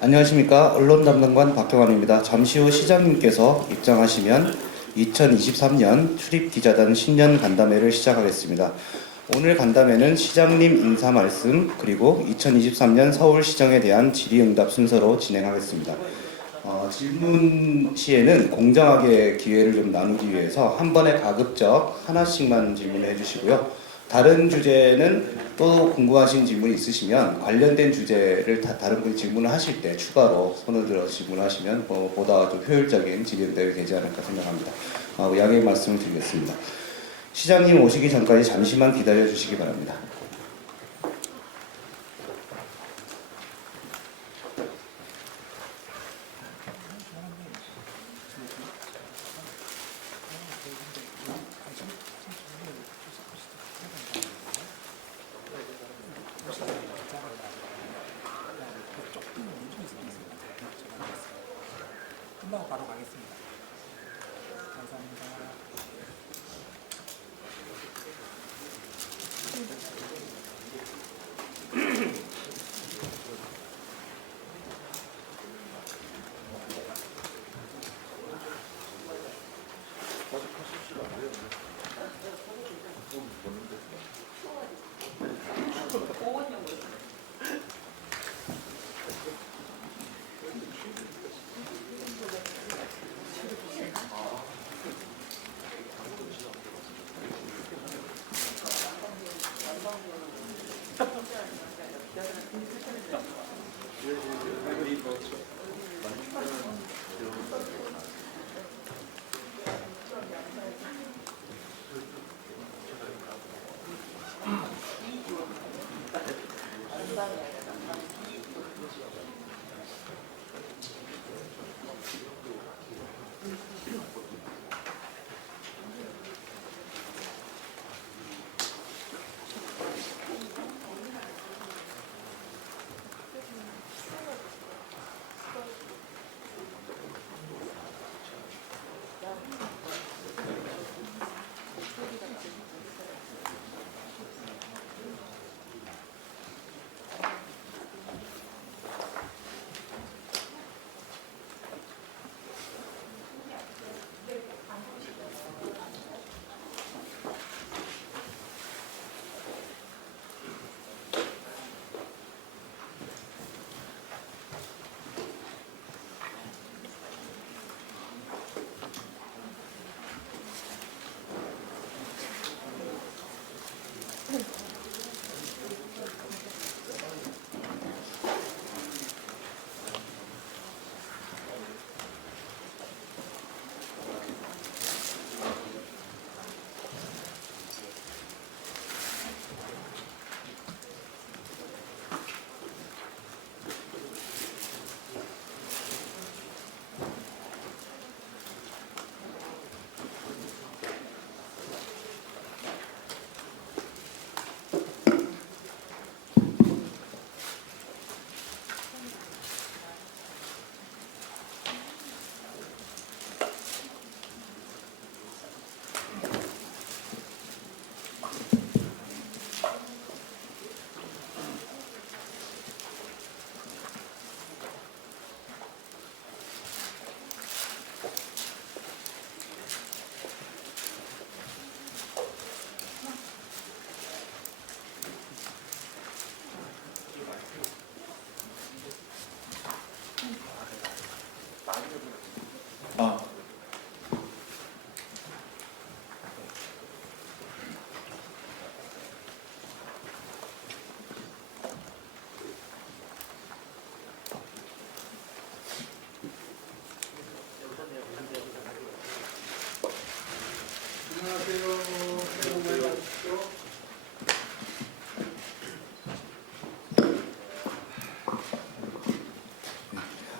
안녕하십니까. 언론 담당관 박경환입니다. 잠시 후 시장님께서 입장하시면 2023년 출입기자단 신년 간담회를 시작하겠습니다. 오늘 간담회는 시장님 인사 말씀 그리고 2023년 서울시정에 대한 질의응답 순서로 진행하겠습니다. 질문 시에는 공정하게 기회를 좀 나누기 위해서 한 번에 가급적 하나씩만 질문해 주시고요. 다른 주제는 또 궁금하신 질문이 있으시면 관련된 주제를 다른 분이 질문을 하실 때 추가로 손을 들어 질문하시면 보다 좀 효율적인 질의응답이 되지 않을까 생각합니다. 양해의 말씀을 드리겠습니다. 시장님 오시기 전까지 잠시만 기다려 주시기 바랍니다. 끝나고 바로 가겠습니다. 감사합니다.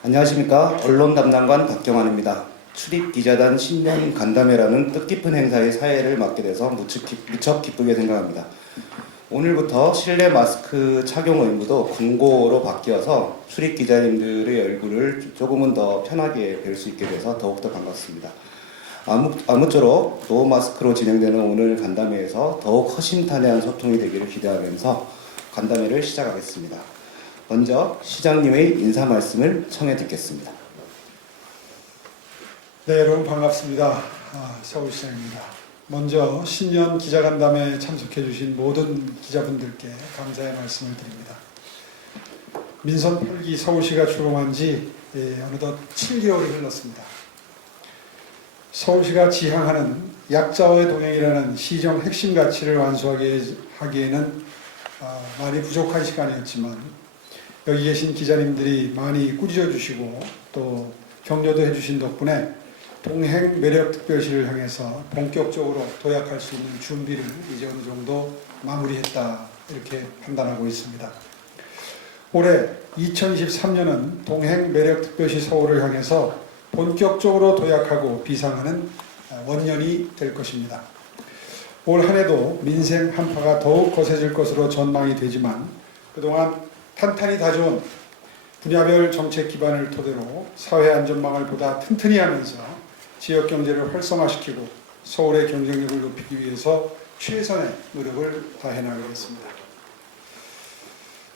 안녕하십니까. 언론 담당관 박경환입니다. 출입기자단 신년 간담회라는 뜻깊은 행사의 사회를 맡게 돼서 무척 기쁘게 생각합니다. 오늘부터 실내 마스크 착용 의무도 군고로 바뀌어서 출입기자님들의 얼굴을 조금은 더 편하게 뵐 수 있게 돼서 더욱더 반갑습니다. 아무쪼록 노마스크로 진행되는 오늘 간담회에서 더욱 허심탄회한 소통이 되기를 기대하면서 간담회를 시작하겠습니다. 먼저 시장님의 인사 말씀을 청해 듣겠습니다. 네, 여러분 반갑습니다. 서울시장입니다. 먼저 신년 기자간담회에 참석해 주신 모든 기자분들께 감사의 말씀을 드립니다. 민선 8기 서울시가 출범한 지 어느덧 7개월이 흘렀습니다. 서울시가 지향하는 약자와의 동행이라는 시정 핵심 가치를 완수하기에는 많이 부족한 시간이었지만 여기 계신 기자님들이 많이 꾸짖어 주시고 또 격려도 해주신 덕분에 동행 매력 특별시를 향해서 본격적으로 도약할 수 있는 준비를 이제 어느 정도 마무리했다 이렇게 판단하고 있습니다. 올해 2023년은 동행 매력 특별시 서울을 향해서 본격적으로 도약하고 비상하는 원년이 될 것입니다. 올 한 해도 민생 한파가 더욱 거세질 것으로 전망이 되지만 그동안 탄탄히 다져온 분야별 정책 기반을 토대로 사회 안전망을 보다 튼튼히 하면서 지역 경제를 활성화시키고 서울의 경쟁력을 높이기 위해서 최선의 노력을 다해 나가겠습니다.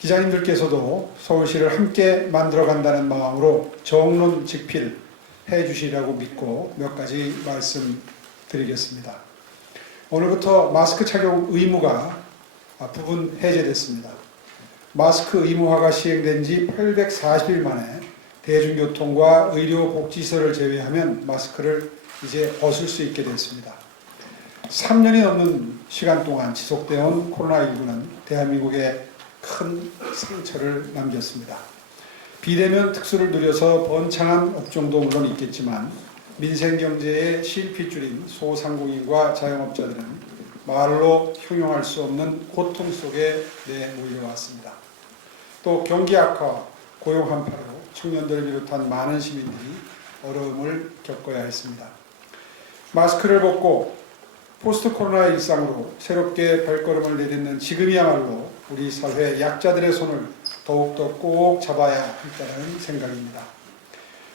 기자님들께서도 서울시를 함께 만들어간다는 마음으로 정론직필 해주시라고 믿고 몇 가지 말씀드리겠습니다. 오늘부터 마스크 착용 의무가 부분 해제됐습니다. 마스크 의무화가 시행된 지 840일 만에 대중교통과 의료복지시설을 제외하면 마스크를 이제 벗을 수 있게 됐습니다. 3년이 넘는 시간 동안 지속되어 온 코로나19는 대한민국에 큰 상처를 남겼습니다. 비대면 특수를 누려서 번창한 업종도 물론 있겠지만 민생경제의 실핏줄인 소상공인과 자영업자들은 말로 형용할 수 없는 고통 속에 내몰려왔습니다. 또 경기 악화, 고용 한파로 청년들을 비롯한 많은 시민들이 어려움을 겪어야 했습니다. 마스크를 벗고 포스트 코로나 일상으로 새롭게 발걸음을 내딛는 지금이야말로 우리 사회 약자들의 손을 더욱더 꼭 잡아야 한다는 생각입니다.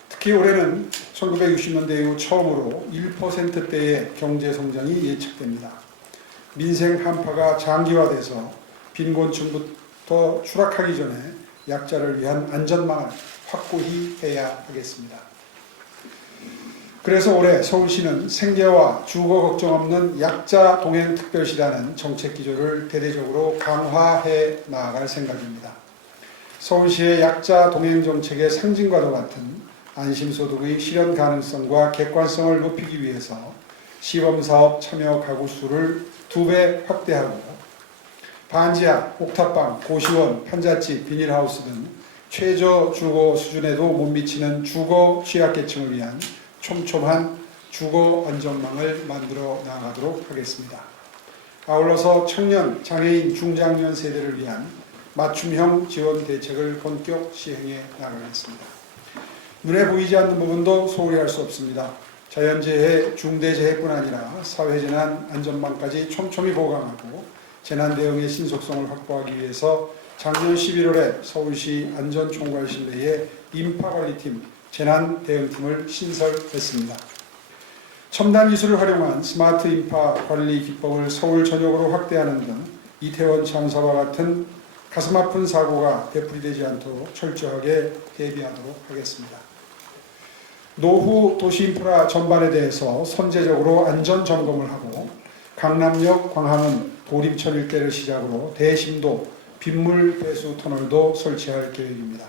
특히 올해는 1960년대 이후 처음으로 1%대의 경제 성장이 예측됩니다. 민생 한파가 장기화돼서 빈곤층부터 추락하기 전에 약자를 위한 안전망을 확고히 해야 하겠습니다. 그래서 올해 서울시는 생계와 주거 걱정 없는 약자 동행 특별시라는 정책 기조를 대대적으로 강화해 나아갈 생각입니다. 서울시의 약자 동행 정책의 상징과도 같은 안심소득의 실현 가능성과 객관성을 높이기 위해서 시범사업 참여 가구 수를 2배 확대하고 반지하, 옥탑방, 고시원, 판잣집, 비닐하우스 등 최저 주거 수준에도 못 미치는 주거 취약계층을 위한 촘촘한 주거 안전망을 만들어 나가도록 하겠습니다. 아울러서 청년, 장애인, 중장년 세대를 위한 맞춤형 지원 대책을 본격 시행해 나가겠습니다. 눈에 보이지 않는 부분도 소홀히 할 수 없습니다. 자연재해, 중대재해뿐 아니라 사회재난 안전망까지 촘촘히 보강하고 재난 대응의 신속성을 확보하기 위해서 작년 11월에 서울시 안전총괄실 내에 인파관리팀, 재난대응팀을 신설했습니다. 첨단 기술을 활용한 스마트 인파 관리 기법을 서울 전역으로 확대하는 등 이태원 참사와 같은 가슴 아픈 사고가 되풀이되지 않도록 철저하게 대비하도록 하겠습니다. 노후 도시인프라 전반에 대해서 선제적으로 안전점검을 하고 강남역, 광화문, 도림천 일대를 시작으로 대심도 빗물 배수 터널도 설치할 계획입니다.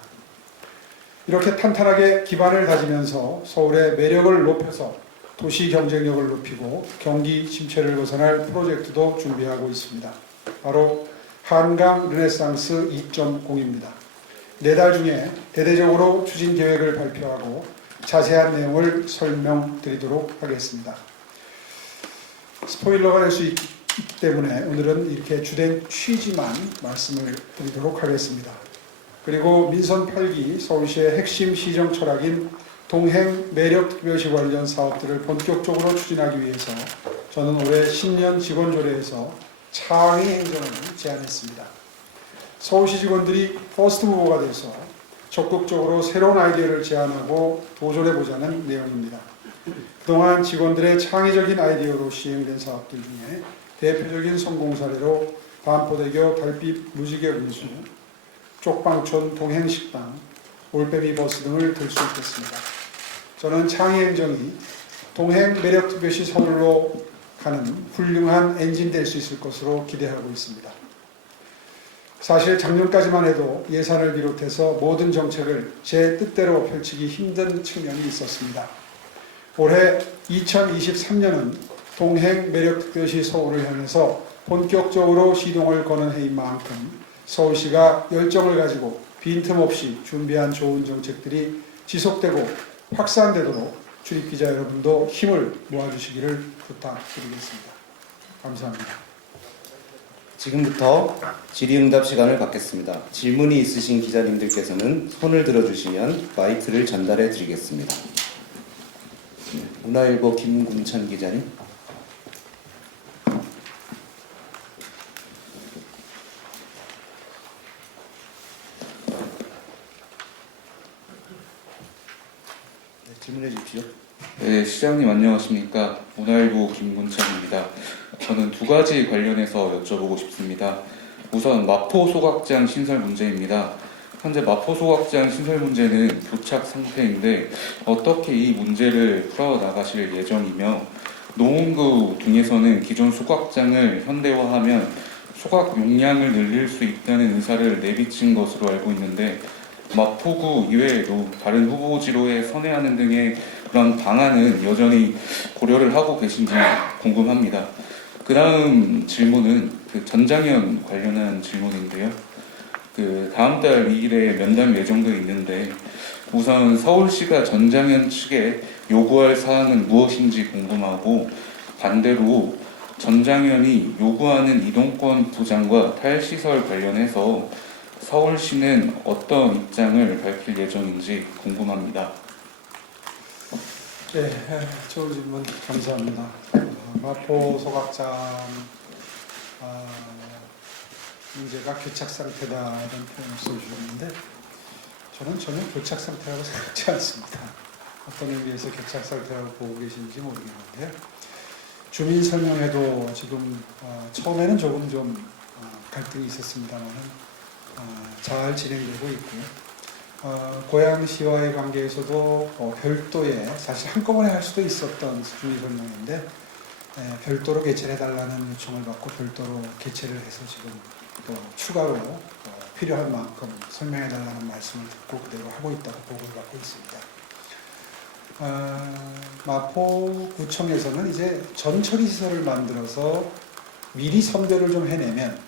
이렇게 탄탄하게 기반을 다지면서 서울의 매력을 높여서 도시 경쟁력을 높이고 경기 침체를 벗어날 프로젝트도 준비하고 있습니다. 바로 한강 르네상스 2.0입니다. 4달 중에 대대적으로 추진 계획을 발표하고 자세한 내용을 설명드리도록 하겠습니다. 스포일러가 될 수 있기 때문에 오늘은 이렇게 주된 취지만 말씀을 드리도록 하겠습니다. 그리고 민선 8기 서울시의 핵심 시정 철학인 동행 매력 특별시 관련 사업들을 본격적으로 추진하기 위해서 저는 올해 신년 직원조례에서 창의 행정을 제안했습니다. 서울시 직원들이 퍼스트 무버가 돼서 적극적으로 새로운 아이디어를 제안하고 도전해보자는 내용입니다. 그동안 직원들의 창의적인 아이디어로 시행된 사업들 중에 대표적인 성공 사례로 반포대교 달빛 무지개 운수, 쪽방촌 동행식당, 올빼미 버스 등을 들 수 있겠습니다. 저는 창의행정이 동행 매력특별시 서울로 가는 훌륭한 엔진 될 수 있을 것으로 기대하고 있습니다. 사실 작년까지만 해도 예산을 비롯해서 모든 정책을 제 뜻대로 펼치기 힘든 측면이 있었습니다. 올해 2023년은 동행 매력특별시 서울을 향해서 본격적으로 시동을 거는 해인 만큼 서울시가 열정을 가지고 빈틈없이 준비한 좋은 정책들이 지속되고 확산되도록 출입기자 여러분도 힘을 모아주시기를 부탁드리겠습니다. 감사합니다. 지금부터 질의응답 시간을 갖겠습니다. 질문이 있으신 기자님들께서는 손을 들어주시면 마이크를 전달해 드리겠습니다. 문화일보 김군찬 기자님. 네, 질문해 주십시오. 네, 시장님 안녕하십니까. 문화일보 김문찬입니다. 저는 두 가지 관련해서 여쭤보고 싶습니다. 우선 마포 소각장 신설 문제입니다. 현재 마포 소각장 신설 문제는 교착 상태인데 어떻게 이 문제를 풀어나가실 예정이며 노원구 등에서는 기존 소각장을 현대화하면 소각 용량을 늘릴 수 있다는 의사를 내비친 것으로 알고 있는데 마포구 이외에도 다른 후보지로에 선회하는 등의 그런 방안은 여전히 고려를 하고 계신지 궁금합니다. 그 다음 질문은 전장현 관련한 질문인데요. 다음 달 2일에 면담 예정도 있는데 우선 서울시가 전장현 측에 요구할 사항은 무엇인지 궁금하고 반대로 전장현이 요구하는 이동권 보장과 탈시설 관련해서 서울시는 어떤 입장을 밝힐 예정인지 궁금합니다. 네, 좋은 질문 감사합니다. 마포 소각장 문제가 교착 상태다 이런 표현을 써주셨는데 저는 전혀 교착 상태라고 생각하지 않습니다. 어떤 의미에서 교착 상태라고 보고 계신지 모르겠는데요. 주민 설명회도 지금 처음에는 조금 좀 갈등이 있었습니다만 잘 진행되고 있고요. 고양시와의 관계에서도 별도의 사실 한꺼번에 할 수도 있었던 주민 설명회인데 별도로 개최를 해달라는 요청을 받고 별도로 개최를 해서 지금 또 추가로 필요한 만큼 설명해달라는 말씀을 듣고 그대로 하고 있다고 보고를 받고 있습니다. 마포구청에서는 이제 전처리시설을 만들어서 미리 선별을 좀 해내면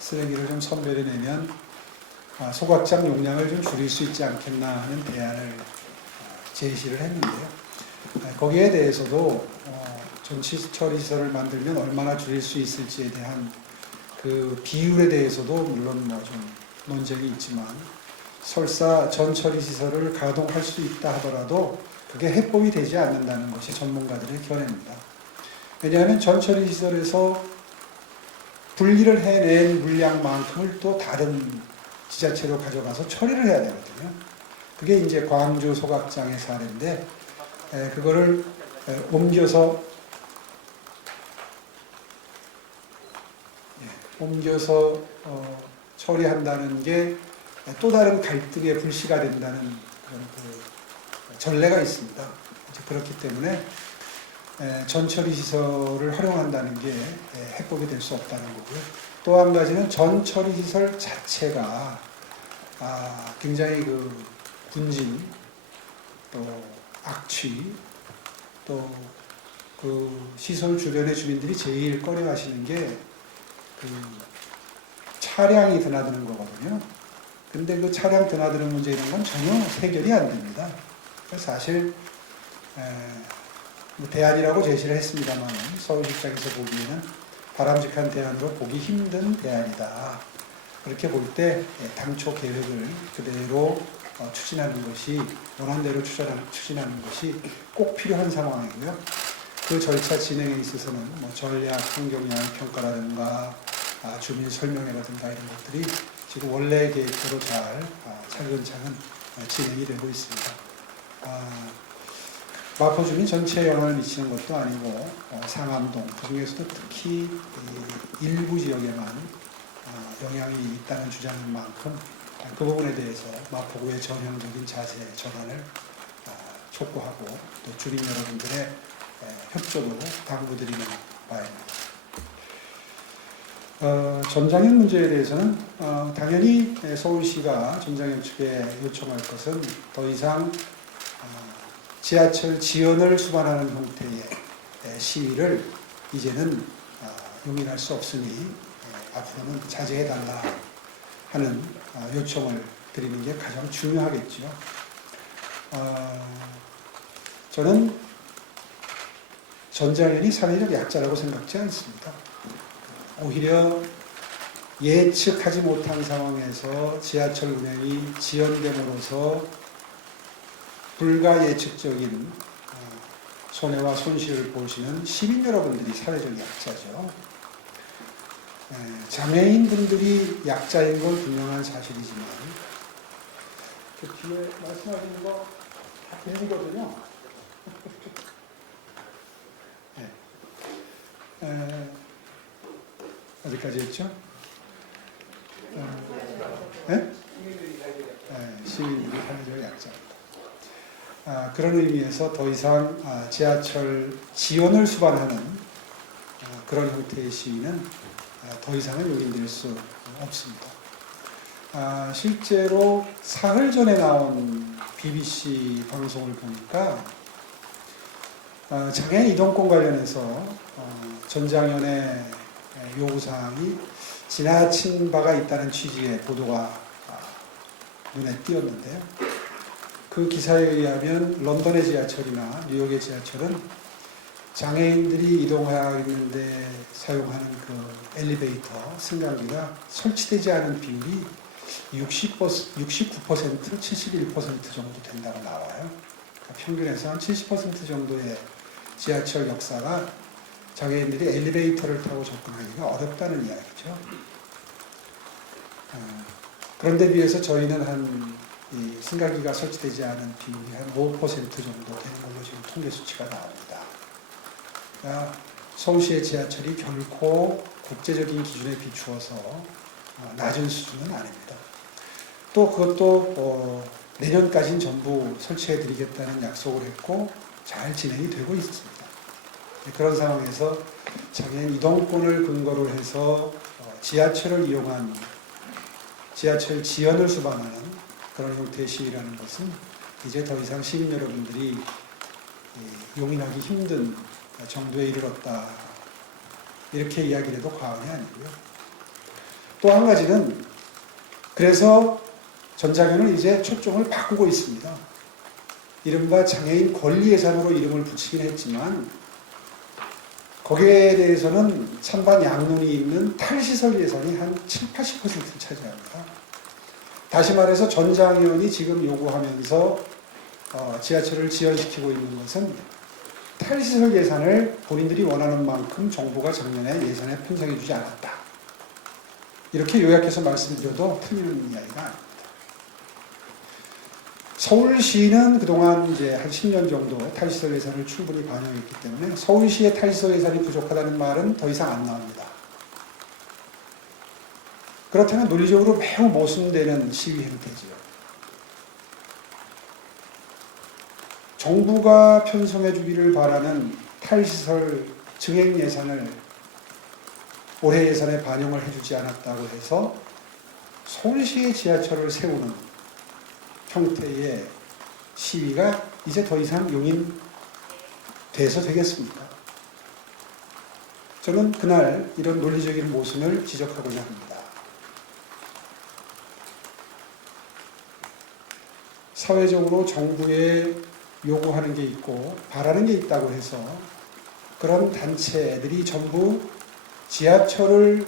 쓰레기를 좀 선별해내면 소각장 용량을 좀 줄일 수 있지 않겠나 하는 대안을 제시를 했는데요. 거기에 대해서도 전처리시설을 만들면 얼마나 줄일 수 있을지에 대한 그 비율에 대해서도 물론 좀 논쟁이 있지만 설사 전처리시설을 가동할 수 있다 하더라도 그게 해법이 되지 않는다는 것이 전문가들의 견해입니다. 왜냐하면 전처리시설에서 분리를 해낸 물량만큼을 또 다른 지자체로 가져가서 처리를 해야 되거든요. 그게 이제 광주 소각장의 사례인데 그거를 옮겨서 처리한다는 게 또 다른 갈등의 불씨가 된다는 그런 전례가 있습니다. 그렇기 때문에 전처리 시설을 활용한다는 게 해법이 될 수 없다는 거고요. 또 한 가지는 전처리 시설 자체가 굉장히 분진, 또 악취, 또 시설 주변의 주민들이 제일 꺼려하시는 게 차량이 드나드는 거거든요. 근데 그 차량 드나드는 문제 이런 건 전혀 해결이 안 됩니다. 그래서 사실 대안이라고 제시를 했습니다만 서울 입장에서 보기에는 바람직한 대안으로 보기 힘든 대안이다. 그렇게 볼 때 당초 계획을 그대로 추진하는 것이 원한대로 추진하는 것이 꼭 필요한 상황이고요. 그 절차 진행에 있어서는 전략, 환경영향 평가라든가 주민 설명회라든가 이런 것들이 지금 원래 계획대로 잘 차근차근 진행이 되고 있습니다. 마포 주민 전체에 영향을 미치는 것도 아니고 상암동, 그 중에서도 특히 일부 지역에만 영향이 있다는 주장인 만큼 그 부분에 대해서 마포구의 전형적인 자세 전환을 촉구하고 또 주민 여러분들의 협조로 당부드리는 바입니다. 전장현 문제에 대해서는 당연히 서울시가 전장현 측에 요청할 것은 더 이상 지하철 지연을 수반하는 형태의 시위를 이제는 용인할 수 없으니 앞으로는 자제해달라 하는 요청을 드리는 게 가장 중요하겠죠. 저는 전장현이 사회적 약자라고 생각지 않습니다. 오히려 예측하지 못한 상황에서 지하철 운행이 지연됨으로써 불가 예측적인 손해와 손실을 보시는 시민 여러분들이 사회적 약자죠. 장애인분들이 약자인 건 분명한 사실이지만 그 뒤에 말씀하시는 거 다 들리거든요. 어디까지 했죠? 시민들이 사회적 약자입니다. 그런 의미에서 더 이상 지하철 지연을 수반하는 그런 형태의 시위는 더 이상은 용인될 수 없습니다. 실제로 사흘 전에 나온 BBC 방송을 보니까 장애인 이동권 관련해서 전장현의 요구사항이 지나친 바가 있다는 취지의 보도가 눈에 띄었는데요. 그 기사에 의하면 런던의 지하철이나 뉴욕의 지하철은 장애인들이 이동하는데 사용하는 그 엘리베이터, 승강기가 설치되지 않은 비율이 69%, 71% 정도 된다고 나와요. 그러니까 평균에서 한 70% 정도의 지하철 역사가 장애인들이 엘리베이터를 타고 접근하기가 어렵다는 이야기죠. 그런데 비해서 저희는 이 승강기가 설치되지 않은 비율이 한 5% 정도 되는 걸로 지금 통계 수치가 나옵니다. 그러니까 서울시의 지하철이 결코 국제적인 기준에 비추어서 낮은 수준은 아닙니다. 또 그것도 내년까지는 전부 설치해드리겠다는 약속을 했고 잘 진행이 되고 있습니다. 그런 상황에서 장애인 이동권을 근거로 해서 지하철을 이용한 지하철 지연을 수반하는 그런 형태의 시위라는 것은 이제 더 이상 시민 여러분들이 용인하기 힘든 정도에 이르렀다. 이렇게 이야기를 해도 과언이 아니고요. 또 한 가지는 그래서 전장현은 이제 초점을 바꾸고 있습니다. 이른바 장애인 권리 예산으로 이름을 붙이긴 했지만 거기에 대해서는 찬반 양론이 있는 탈시설 예산이 한 70-80%를 차지합니다. 다시 말해서 전장현이 지금 요구하면서 지하철을 지연시키고 있는 것은 탈시설 예산을 본인들이 원하는 만큼 정부가 작년에 예산에 편성해 주지 않았다. 이렇게 요약해서 말씀드려도 틀리는 이야기가 아닙니다. 서울시는 그동안 이제 한 10년 정도 탈시설 예산을 충분히 반영했기 때문에 서울시의 탈시설 예산이 부족하다는 말은 더 이상 안 나옵니다. 그렇다면 논리적으로 매우 모순되는 시위 행태지요. 정부가 편성해 주기를 바라는 탈시설 증액 예산을 올해 예산에 반영을 해주지 않았다고 해서 서울시의 지하철을 세우는 형태의 시위가 이제 더 이상 용인돼서 되겠습니까? 저는 그날 이런 논리적인 모순을 지적하고자 합니다. 사회적으로 정부에 요구하는 게 있고 바라는 게 있다고 해서 그런 단체들이 전부 지하철의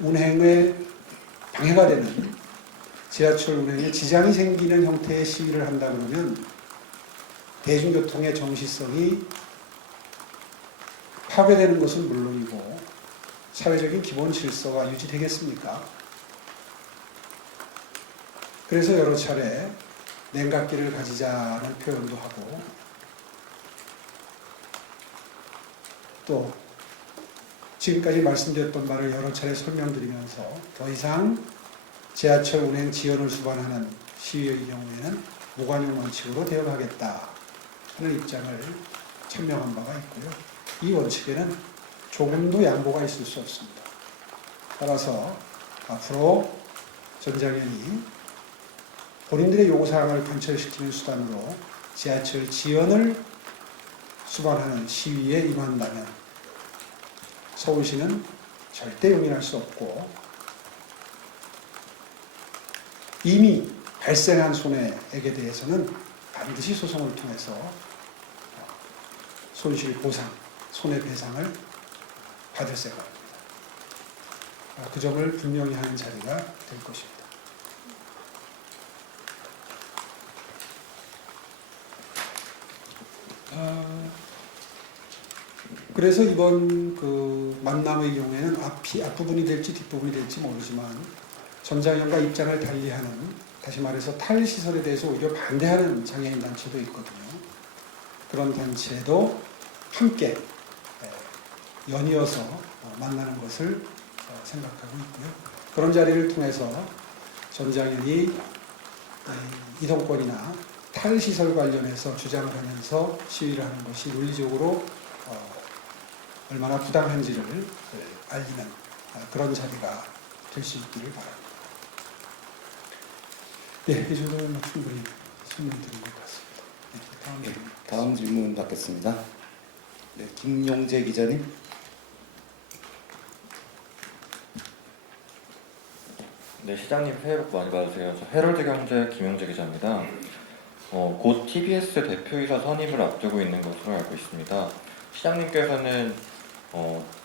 운행에 방해가 되는 지하철 운행에 지장이 생기는 형태의 시위를 한다 그러면 대중교통의 정시성이 파괴되는 것은 물론이고 사회적인 기본 질서가 유지되겠습니까? 그래서 여러 차례 냉각기를 가지자는 표현도 하고 지금까지 말씀드렸던 바를 여러 차례 설명드리면서 더 이상 지하철 운행 지연을 수반하는 시위의 경우에는 무관용 원칙으로 대응하겠다 하는 입장을 천명한 바가 있고요. 이 원칙에는 조금도 양보가 있을 수 없습니다. 따라서 앞으로 전장현이 본인들의 요구사항을 관철시키는 수단으로 지하철 지연을 수반하는 시위에 임한다면 서울시는 절대 용인할 수 없고 이미 발생한 손해액에 대해서는 반드시 소송을 통해서 손실 보상, 손해배상을 받을 생각입니다. 그 점을 분명히 하는 자리가 될 것입니다. 그래서 이번 그 만남의 경우에는 앞부분이 될지 뒷부분이 될지 모르지만 전장현과 입장을 달리하는, 다시 말해서 탈시설에 대해서 오히려 반대하는 장애인 단체도 있거든요. 그런 단체도 함께 연이어서 만나는 것을 생각하고 있고요. 그런 자리를 통해서 전장현이 이동권이나 탈시설 관련해서 주장을 하면서 시위를 하는 것이 논리적으로 얼마나 부당한지를 알리는 그런 자리가 될 수 있기를 바랍니다. 네, 이 정도면 충분히 설명드린 것 같습니다. 네, 다음 질문. 다음 질문 받겠습니다. 네, 김용재 기자님. 네, 시장님 새해 복 많이 받으세요. 저 헤럴드 경제 김용재 기자입니다. 곧 TBS 대표이사 선임을 앞두고 있는 것으로 알고 있습니다. 시장님께서는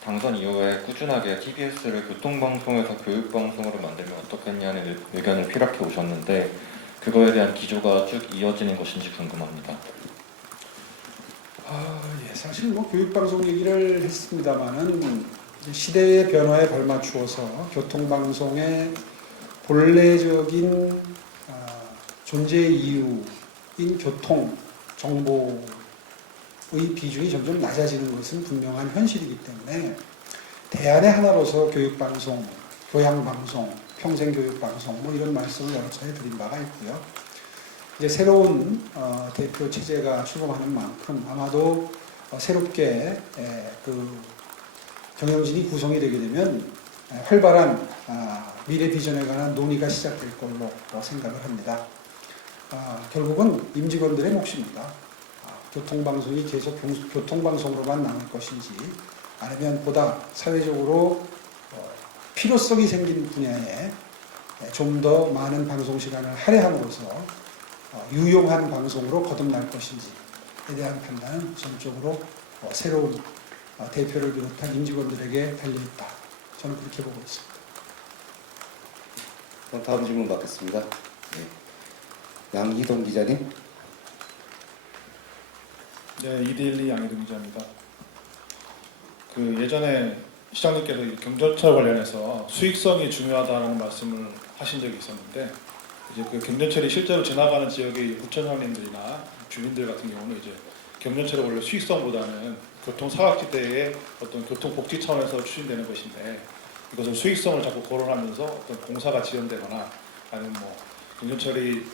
당선 이후에 꾸준하게 TBS를 교통방송에서 교육방송으로 만들면 어떻겠냐는 의견을 피력해 오셨는데 그거에 대한 기조가 쭉 이어지는 것인지 궁금합니다. 예, 사실 뭐 교육방송 얘기를 했습니다만은 시대의 변화에 발맞추어서 교통방송의 본래적인 존재 이유인 교통 정보의 비중이 점점 낮아지는 것은 분명한 현실이기 때문에 대안의 하나로서 교육방송, 교양방송, 평생교육방송 뭐 이런 말씀을 여러 차례 드린 바가 있고요. 이제 새로운 대표 체제가 출범하는 만큼 아마도 새롭게 그 경영진이 구성이 되게 되면 활발한 미래 비전에 관한 논의가 시작될 걸로 생각을 합니다. 결국은 임직원들의 몫입니다. 교통방송이 계속 교통방송으로만 남을 것인지 아니면 보다 사회적으로 필요성이 생긴 분야에 좀 더 많은 방송 시간을 할애함으로써 유용한 방송으로 거듭날 것인지에 대한 판단은 전적으로 새로운 대표를 비롯한 임직원들에게 달려있다. 저는 그렇게 보고 있습니다. 그럼 다음 질문 받겠습니다. 네. 양희동 기자님. 네, 이데일리 양희동 기자입니다. 그 예전에 시장님께서 이 경전철 관련해서 수익성이 중요하다는 말씀을 하신 적이 있었는데 이제 그 경전철이 실제로 지나가는 지역의 구청 형님들이나 주민들 같은 경우는 이제 경전철이 원래 수익성보다는 교통 사각지대의 어떤 교통 복지 차원에서 추진되는 것인데 이것을 수익성을 자꾸 거론하면서 어떤 공사가 지연되거나 아니면 뭐 경전철이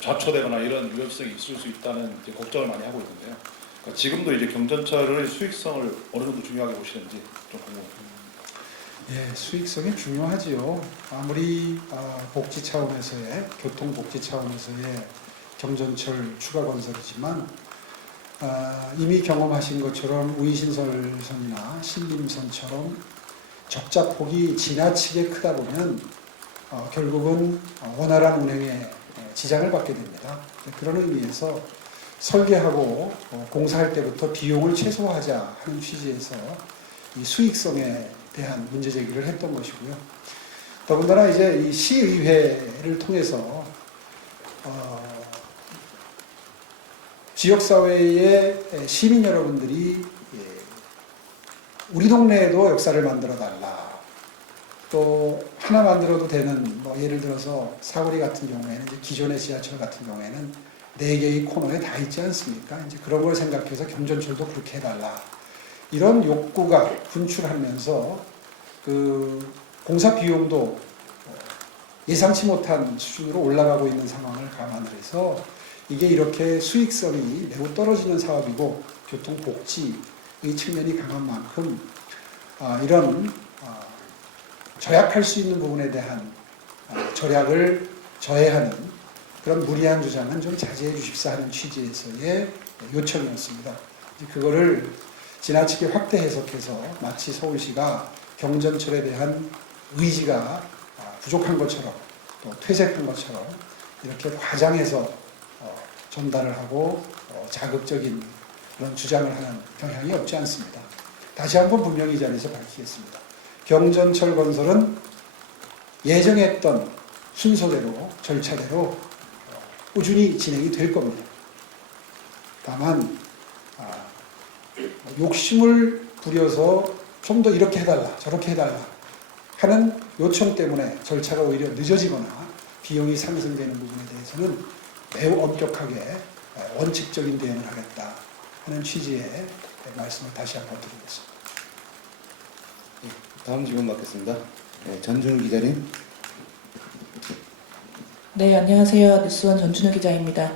좌초되거나 이런 위험성이 있을 수 있다는 이제 걱정을 많이 하고 있는데요. 그러니까 지금도 이제 경전철의 수익성을 어느 정도 중요하게 보시는지 좀 궁금합니다. 예, 수익성이 중요하지요. 아무리 복지 차원에서의 교통 복지 차원에서의 경전철 추가 건설이지만 이미 경험하신 것처럼 우이신설선이나 신림선처럼 적자폭이 지나치게 크다 보면 결국은 원활한 운행에 지장을 받게 됩니다. 그런 의미에서 설계하고 공사할 때부터 비용을 최소화하자 하는 취지에서 이 수익성에 대한 문제 제기를 했던 것이고요. 더군다나 이제 이 시의회를 통해서 지역사회의 시민 여러분들이 우리 동네에도 역사를 만들어 달라. 또 하나 만들어도 되는 뭐 예를 들어서 사거리 같은 경우에는 이제 기존의 지하철 같은 경우에는 4개의 코너에 다 있지 않습니까? 이제 그런 걸 생각해서 경전철도 그렇게 해달라. 이런 욕구가 분출하면서 그 공사 비용도 예상치 못한 수준으로 올라가고 있는 상황을 감안을 해서 이게 이렇게 수익성이 매우 떨어지는 사업이고 교통복지의 측면이 강한 만큼 이런 절약할 수 있는 부분에 대한 절약을 저해하는 그런 무리한 주장은 좀 자제해 주십사 하는 취지에서의 요청이었습니다. 그거를 지나치게 확대 해석해서 마치 서울시가 경전철에 대한 의지가 부족한 것처럼 또 퇴색한 것처럼 이렇게 과장해서 전달을 하고 자극적인 그런 주장을 하는 경향이 없지 않습니다. 다시 한번 분명히 이 자리에서 밝히겠습니다. 경전철 건설은 예정했던 순서대로 절차대로 꾸준히 진행이 될 겁니다. 다만 욕심을 부려서 좀 더 이렇게 해달라 저렇게 해달라 하는 요청 때문에 절차가 오히려 늦어지거나 비용이 상승되는 부분에 대해서는 매우 엄격하게 원칙적인 대응을 하겠다 하는 취지의 말씀을 다시 한번 드리겠습니다. 다음 질문 받겠습니다. 네, 전준우 기자님. 네, 안녕하세요. 뉴스원 전준우 기자입니다.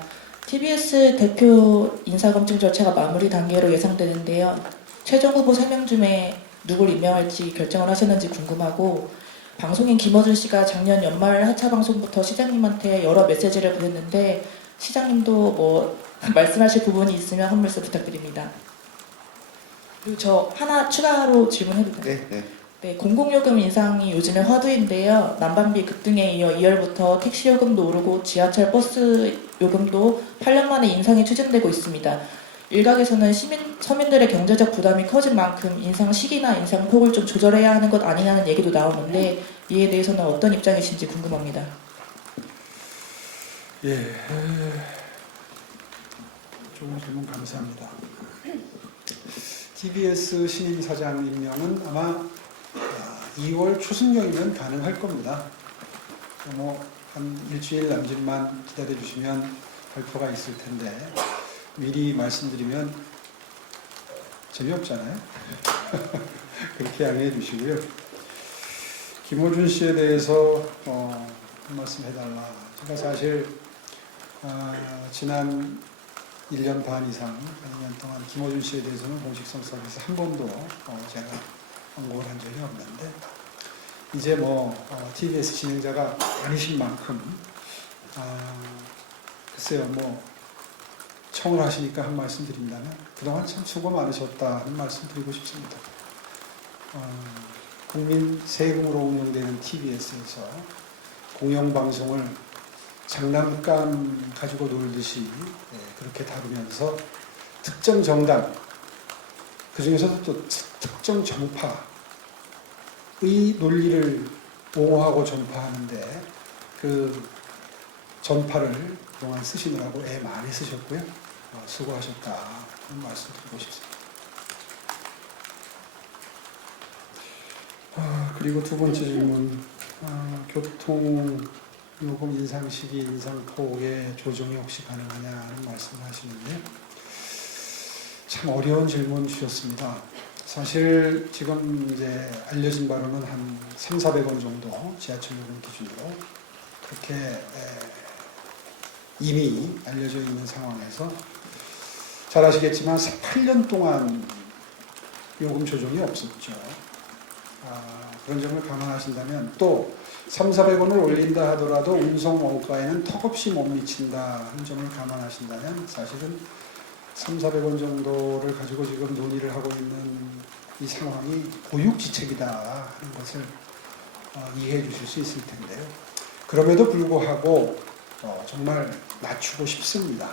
TBS 대표 인사검증 절차가 마무리 단계로 예상되는데요. 최종 후보 3명 중에 누굴 임명할지 결정을 하셨는지 궁금하고, 방송인 김어준 씨가 작년 연말 하차 방송부터 시장님한테 여러 메시지를 보냈는데 시장님도 뭐 말씀하실 부분이 있으면 한 말씀 부탁드립니다. 그리고 저 하나 추가로 질문해도 되나요? 네. 네, 공공요금 인상이 요즘에 화두인데요. 난방비 급등에 이어 2월부터 택시 요금도 오르고 지하철 버스 요금도 8년 만에 인상이 추진되고 있습니다. 일각에서는 서민들의 경제적 부담이 커진 만큼 인상 시기나 인상 폭을 좀 조절해야 하는 것 아니냐는 얘기도 나오는데 이에 대해서는 어떤 입장이신지 궁금합니다. 예, 좋은 질문 감사합니다. TBS 신임 사장 임명은 아마 2월 초순경이면 가능할 겁니다. 한 일주일 남짓만 기다려 주시면 발표가 있을 텐데 미리 말씀드리면 재미없잖아요. 그렇게 양해해 주시고요. 김어준 씨에 대해서 한 말씀 해달라. 제가 사실 지난 1년 반 이상, 2년 동안 김어준 씨에 대해서는 공식 성사에서 한 번도 제가 언급을 한 적이 없는데 이제 TBS 진행자가 아니신 만큼 글쎄요 청을 하시니까 한 말씀 드린다면 그동안 참 수고 많으셨다는 말씀 드리고 싶습니다. 국민 세금으로 운영되는 TBS에서 공영방송을 장난감 가지고 놀듯이 그렇게 다루면서 특정 정당, 그 중에서도 또 특정 정파의 논리를 옹호하고 전파하는데 그 전파를 그동안 쓰시느라고 애 많이 쓰셨고요. 수고하셨다. 그런 말씀 드리고 싶습니다. 그리고 두 번째 질문. 교통요금 인상 시기, 인상폭의 조정이 혹시 가능하냐는 말씀을 하시는데 참 어려운 질문 주셨습니다. 사실 지금 이제 알려진 바로는 한 300~400원 정도 지하철 요금 기준으로 그렇게 이미 알려져 있는 상황에서 잘 아시겠지만 8년 동안 요금 조정이 없었죠. 그런 점을 감안하신다면 또 300~400원을 올린다 하더라도 운송 원가에는 턱없이 못 미친다 하는 점을 감안하신다면 사실은 300~400원 정도를 가지고 지금 논의를 하고 있는 이 상황이 고육지책이다 하는 것을 이해해 주실 수 있을 텐데요. 그럼에도 불구하고 정말 낮추고 싶습니다.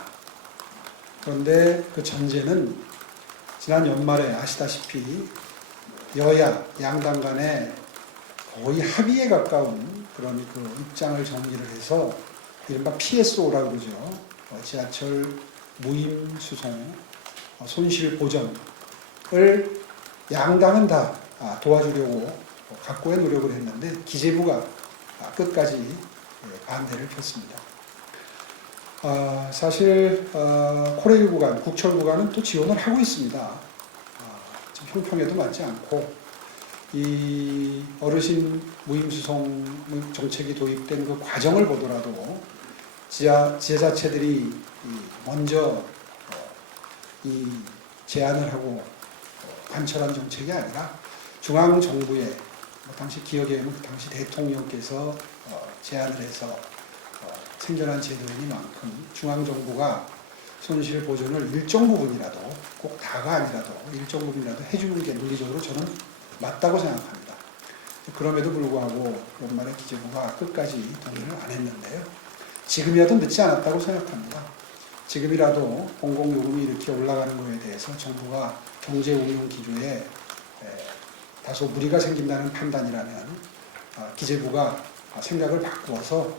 그런데 그 전제는 지난 연말에 아시다시피 여야 양당 간에 거의 합의에 가까운 그런 그 입장을 정리를 해서 이른바 PSO라고 그러죠. 지하철 무임 수송 손실 보전을 양당은 다 도와주려고 각고의 노력을 했는데 기재부가 끝까지 반대를 폈습니다. 사실 코레일 구간, 국철 구간은 또 지원을 하고 있습니다. 지금 형평에도 맞지 않고 이 어르신 무임수송 정책이 도입된 그 과정을 보더라도 지자체들이 먼저 이 제안을 하고 관철한 정책이 아니라 중앙 정부의 당시 기억에는 그 당시 대통령께서 제안을 해서 생겨난 제도이니만큼 중앙 정부가 손실 보전을 일정 부분이라도 꼭 다가 아니라도 일정 부분이라도 해주는 게 논리적으로 저는 맞다고 생각합니다. 그럼에도 불구하고 연말에 기재부가 끝까지 동의를 안 했는데요. 지금이라도 늦지 않았다고 생각합니다. 지금이라도 공공요금이 이렇게 올라가는 것에 대해서 정부가 경제운용 기조에 다소 무리가 생긴다는 판단이라면 기재부가 생각을 바꾸어서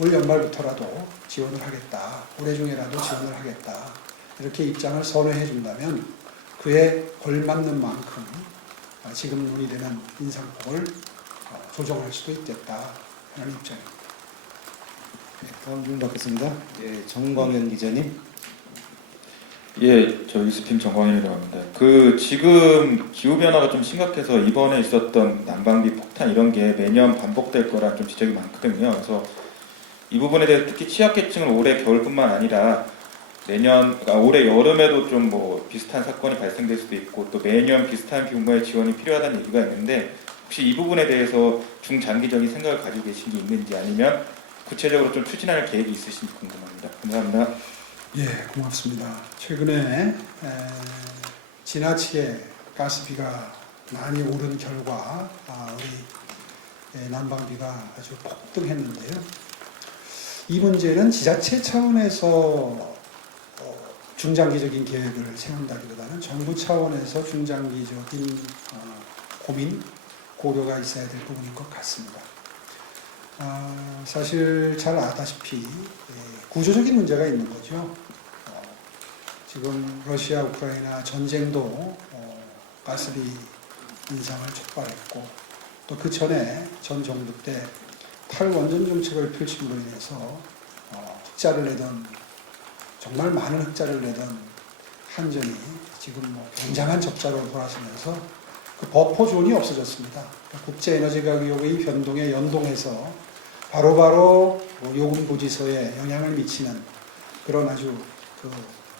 올 연말부터라도 지원을 하겠다, 올해 중에라도 지원을 하겠다 이렇게 입장을 선회해 준다면 그에 걸맞는 만큼 지금 논의되는 인상폭을 조정할 수도 있겠다 하는 입장입니다. 네, 다음 질문 받겠습니다. 예, 정광현 기자님. 예, 저 이스핌 정광현이라고 합니다. 그 지금 기후 변화가 좀 심각해서 이번에 있었던 난방비 폭탄 이런 게 매년 반복될 거란 좀 지적이 많거든요. 그래서 이 부분에 대해서 특히 취약계층은 올해 겨울뿐만 아니라 올해 여름에도 좀 뭐 비슷한 사건이 발생될 수도 있고 또 매년 비슷한 규모의 지원이 필요하다는 얘기가 있는데 혹시 이 부분에 대해서 중장기적인 생각을 가지고 계신 게 있는지 아니면 구체적으로 좀 추진할 계획이 있으신지 궁금합니다. 감사합니다. 예, 고맙습니다. 최근에 지나치게 가스비가 많이 오른 결과 우리 난방비가 아주 폭등했는데요. 이 문제는 지자체 차원에서 중장기적인 계획을 세운다기보다는 정부 차원에서 중장기적인 고민, 고려가 있어야 될 부분인 것 같습니다. 사실 잘 아다시피 구조적인 문제가 있는 거죠. 지금 러시아 우크라이나 전쟁도 가스비 인상을 촉발했고 또 그 전에 전 정부 때 탈원전 정책을 펼침으로 인해서 흑자를 내던 정말 많은 흑자를 내던 한전이 지금 굉장한 적자로 돌아서면서 그 버퍼존이 없어졌습니다. 국제에너지 가격의 변동에 연동해서 바로바로 요금 고지서에 영향을 미치는 그런 아주 그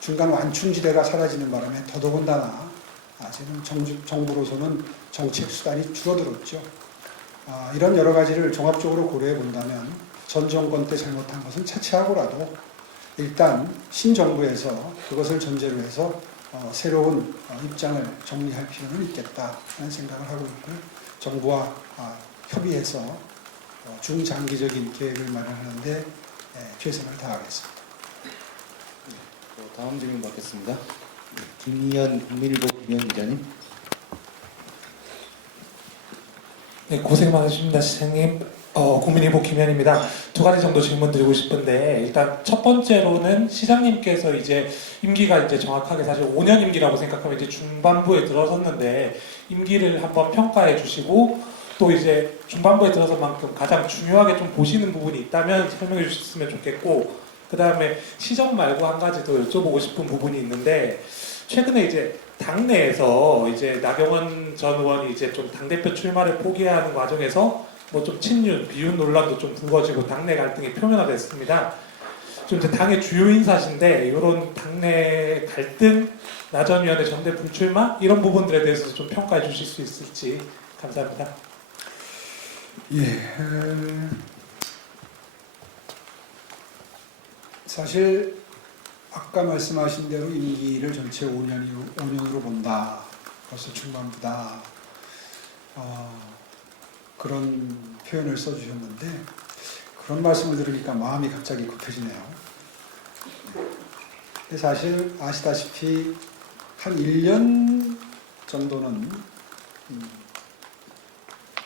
중간 완충지대가 사라지는 바람에 더더군다나 지금 정부로서는 정책 수단이 줄어들었죠. 이런 여러 가지를 종합적으로 고려해 본다면 전 정권 때 잘못한 것은 차치하고라도 일단 신정부에서 그것을 전제로 해서 새로운 입장을 정리할 필요는 있겠다는 생각을 하고 있고요. 정부와 협의해서 중장기적인 계획을 마련하는데 최선을 다하겠습니다. 다음 질문 받겠습니다. 김희연 국민일보 김희연 기자님. 네, 고생 많으십니다, 시장님. 국민일보 김현입니다. 두 가지 정도 질문 드리고 싶은데 일단 첫 번째로는 시장님께서 이제 임기가 이제 정확하게 사실 5년 임기라고 생각하면 이제 중반부에 들어섰는데 임기를 한번 평가해 주시고 또 이제 중반부에 들어선 만큼 가장 중요하게 좀 보시는 부분이 있다면 설명해 주셨으면 좋겠고 그 다음에 시정 말고 한 가지 더 여쭤보고 싶은 부분이 있는데 최근에 이제 당내에서 이제 나경원 전 의원이 이제 좀 당대표 출마를 포기하는 과정에서 뭐 좀 친윤, 비윤 논란도 좀 불거지고 당내 갈등이 표면화됐습니다. 좀 이제 당의 주요 인사신데 이런 당내 갈등, 나 전 의원의 전대 불출마 이런 부분들에 대해서 좀 평가해 주실 수 있을지 감사합니다. 예, 사실 아까 말씀하신 대로 임기를 전체 5년으로 본다. 벌써 중반부다. 그런 표현을 써주셨는데 그런 말씀을 들으니까 마음이 갑자기 급해지네요. 근데 사실 아시다시피 한 1년 정도는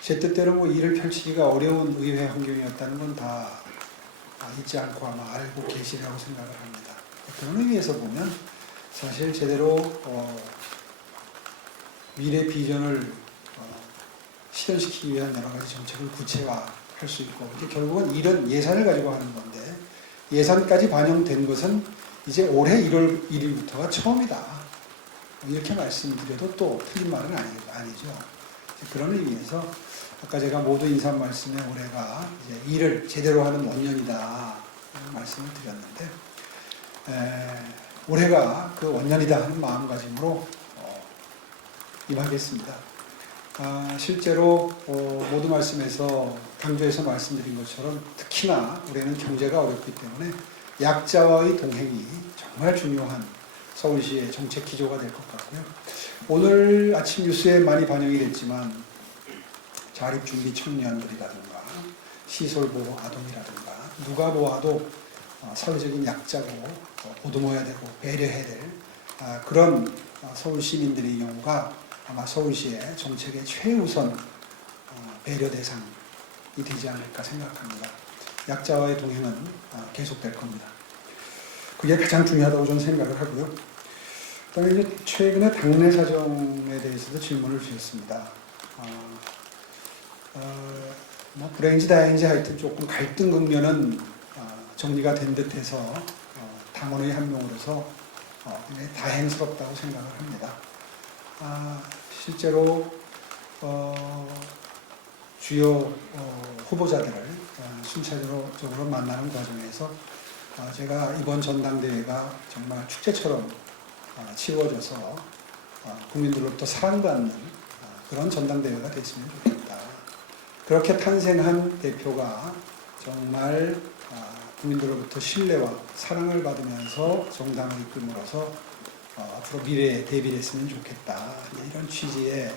제 뜻대로 뭐 일을 펼치기가 어려운 의회 환경이었다는 건 다 잊지 않고 아마 알고 계시리라고 생각을 합니다. 그런 의미에서 보면 사실 제대로 미래 비전을 실현시키기 위한 여러 가지 정책을 구체화할 수 있고 이제 결국은 이런 예산을 가지고 하는 건데 예산까지 반영된 것은 이제 올해 1월 1일부터가 처음이다. 이렇게 말씀드려도 또 틀린 말은 아니죠. 그런 의미에서 아까 제가 모두 인사 말씀에 올해가 이제 일을 제대로 하는 원년이다 라는 말씀을 드렸는데 올해가 그 원년이다 하는 마음가짐으로 임하겠습니다. 실제로 모두 말씀에서 강조해서 말씀드린 것처럼 특히나 올해는 경제가 어렵기 때문에 약자와의 동행이 정말 중요한 서울시의 정책 기조가 될 것 같고요. 오늘 아침 뉴스에 많이 반영이 됐지만 자립준비 청년들이라든가 시설보호 아동이라든가 누가 보아도 사회적인 약자고 보듬어야 되고 배려해야 될 그런 서울 시민들의 경우가 아마 서울시의 정책의 최우선 배려 대상이 되지 않을까 생각합니다. 약자와의 동행은 계속될 겁니다. 그게 가장 중요하다고 저는 생각을 하고요. 그다음에 이제 최근에 당내 사정에 대해서도 질문을 주셨습니다. 뭐 불행인지 다행인지 하여튼 조금 갈등 국면은 정리가 된 듯해서 당원의 한 명으로서 굉장히 다행스럽다고 생각을 합니다. 실제로 주요 후보자들을 순차적으로 만나는 과정에서 제가 이번 전당대회가 정말 축제처럼 치러져서 국민들로부터 사랑받는 그런 전당대회가 됐으면 좋겠다. 그렇게 탄생한 대표가 정말 국민들로부터 신뢰와 사랑을 받으면서 정당을 이끌므로써 앞으로 미래에 대비를 했으면 좋겠다. 이런 취지의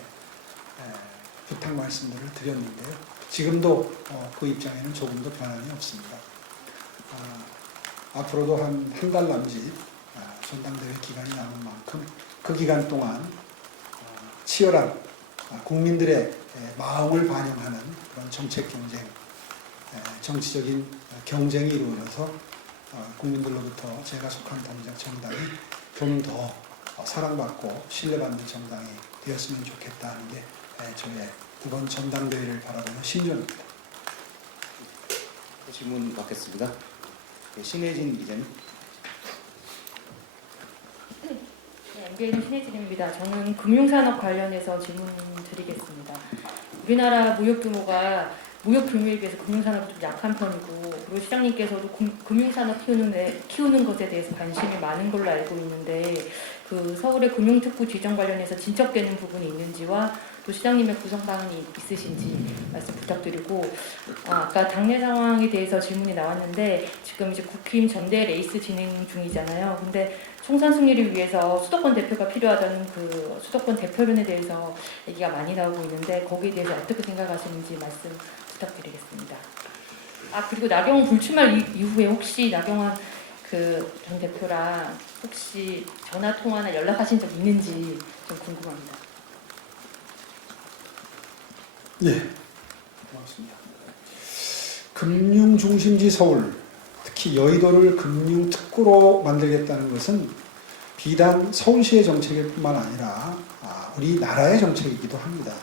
부탁 말씀들을 드렸는데요. 지금도 그 입장에는 조금도 변함이 없습니다. 앞으로도 한 달 남짓 전당대회 기간이 남은 만큼 그 기간 동안 치열한 국민들의 마음을 반영하는 그런 정책 경쟁, 정치적인 경쟁이 이루어져서 국민들로부터 제가 속한 정당이 좀 더 사랑받고 신뢰받는 정당이 되었으면 좋겠다 하는 게 저의 이번 전당대회를 바라보는 심정입니다. 질문 받겠습니다. 신혜진 기자님. 네, MBN의 신혜진입니다. 저는 금융산업 관련해서 질문 드리겠습니다. 우리나라 무역 규모가 무역 규모에 비해서 금융산업이 좀 약한 편이고, 그리고 시장님께서도 금융산업 키우는 것에 대해서 관심이 많은 걸로 알고 있는데, 그 서울의 금융특구 지정 관련해서 진척되는 부분이 있는지와 또 시장님의 구성방안이 있으신지 말씀 부탁드리고, 아까 당내 상황에 대해서 질문이 나왔는데 지금 이제 국힘 전대 레이스 진행 중이잖아요. 근데 총선 승리를 위해서 수도권 대표가 필요하다는 그 수도권 대표론에 대해서 얘기가 많이 나오고 있는데 거기에 대해서 어떻게 생각하시는지 말씀 부탁드리겠습니다. 그리고 나경원 불출마 이후에 혹시 나경원 그 전 대표랑 혹시 전화 통화나 연락하신 적 있는지 좀 궁금합니다. 예, 고맙습니다. 금융 중심지 서울, 특히 여의도를 금융 특구로 만들겠다는 것은 비단 서울시의 정책일 뿐만 아니라 우리나라의 정책이기도 합니다.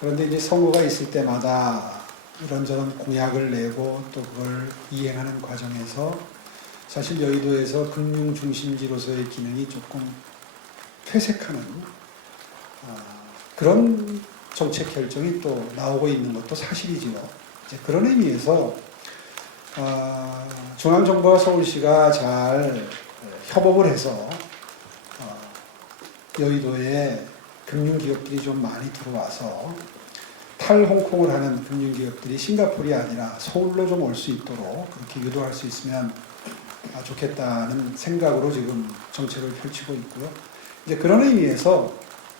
그런데 이제 선거가 있을 때마다 이런저런 공약을 내고 또 그걸 이행하는 과정에서 사실 여의도에서 금융 중심지로서의 기능이 조금 퇴색하는 그런 정책 결정이 또 나오고 있는 것도 사실이지요. 이제 그런 의미에서 중앙정부와 서울시가 잘 협업을 해서 여의도에 금융기업들이 좀 많이 들어와서 탈홍콩을 하는 금융기업들이 싱가포르이 아니라 서울로 좀 올 수 있도록 그렇게 유도할 수 있으면 좋겠다는 생각으로 지금 정책을 펼치고 있고요. 이제 그런 의미에서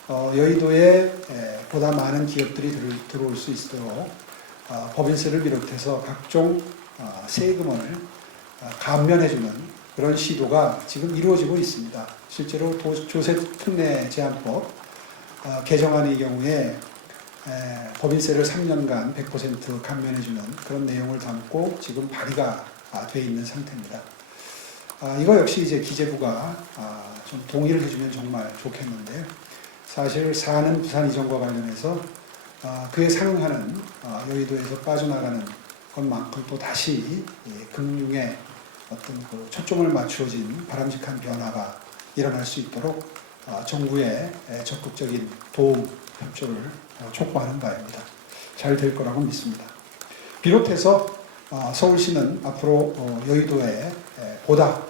여의도에 보다 많은 기업들이 들어올 수 있도록 법인세를 비롯해서 각종 세금을 감면해주는 그런 시도가 지금 이루어지고 있습니다. 실제로 조세 특례 제한법 개정안의 경우에 법인세를 3년간 100% 감면해주는 그런 내용을 담고 지금 발의가 돼 있는 상태입니다. 이거 역시 이제 기재부가 좀 동의를 해주면 정말 좋겠는데요. 사실 사는 부산 이전과 관련해서 그에 상응하는 여의도에서 빠져나가는 것만큼 또 다시 금융에 어떤 그 초점을 맞추어진 바람직한 변화가 일어날 수 있도록 정부의 적극적인 도움, 협조를 촉구하는 바입니다. 잘 될 거라고 믿습니다. 비롯해서 서울시는 앞으로 여의도에 보다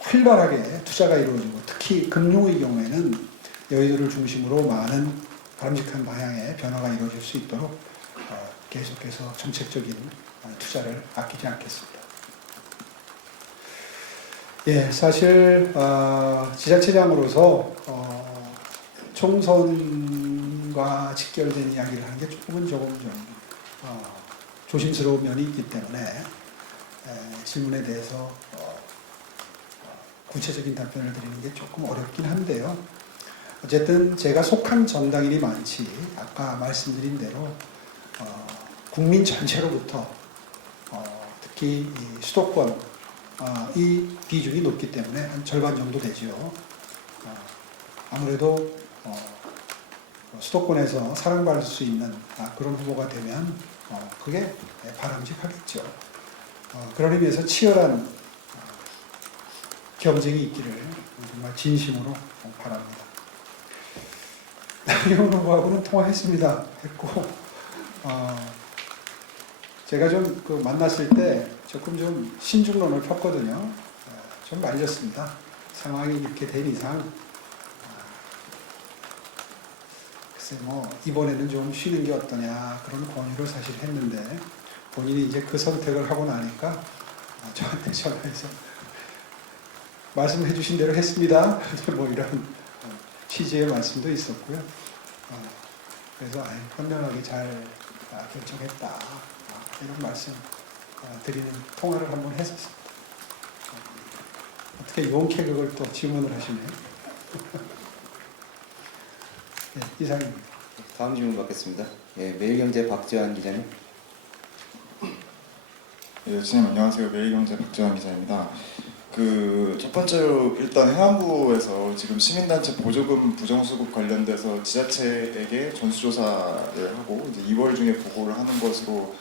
활발하게 투자가 이루어지고 특히 금융의 경우에는 여의도를 중심으로 많은 바람직한 방향의 변화가 이루어질 수 있도록 계속해서 정책적인 투자를 아끼지 않겠습니다. 예, 사실 지자체장으로서 총선과 직결된 이야기를 하는 게 조금 좀 조심스러운 면이 있기 때문에 질문에 대해서 구체적인 답변을 드리는 게 조금 어렵긴 한데요. 어쨌든 제가 속한 정당인이 많지 아까 말씀드린 대로 국민 전체로부터 특히 이 수도권 이 비중이 높기 때문에 한 절반 정도 되죠. 아무래도 수도권에서 사랑받을 수 있는 그런 후보가 되면 그게 바람직하겠죠. 그런 의미에서 치열한 경쟁이 있기를 정말 진심으로 바랍니다. 나경원 후보하고는 통화했습니다. 했고 제가 좀 만났을 때 조금 좀 신중론을 폈거든요. 좀 말렸습니다. 상황이 이렇게 된 이상 글쎄 이번에는 좀 쉬는 게 어떠냐 그런 권유를 사실 했는데 본인이 이제 그 선택을 하고 나니까 저한테 전화해서 말씀해 주신 대로 했습니다. 이런 취지의 말씀도 있었고요. 그래서 현명하게 잘 결정했다 이런 말씀 드리는 통화를 한번 했었습니다. 어떻게 용케 그걸 또 질문을 하시네요. 네, 이상입니다. 다음 질문 받겠습니다. 예, 매일경제 박지환 기자님. 예, 선생님 안녕하세요. 매일경제 박지환 기자입니다. 첫 번째로 일단 행안부에서 지금 시민단체 보조금 부정수급 관련돼서 지자체에게 전수조사를 하고 이제 2월 중에 보고를 하는 것으로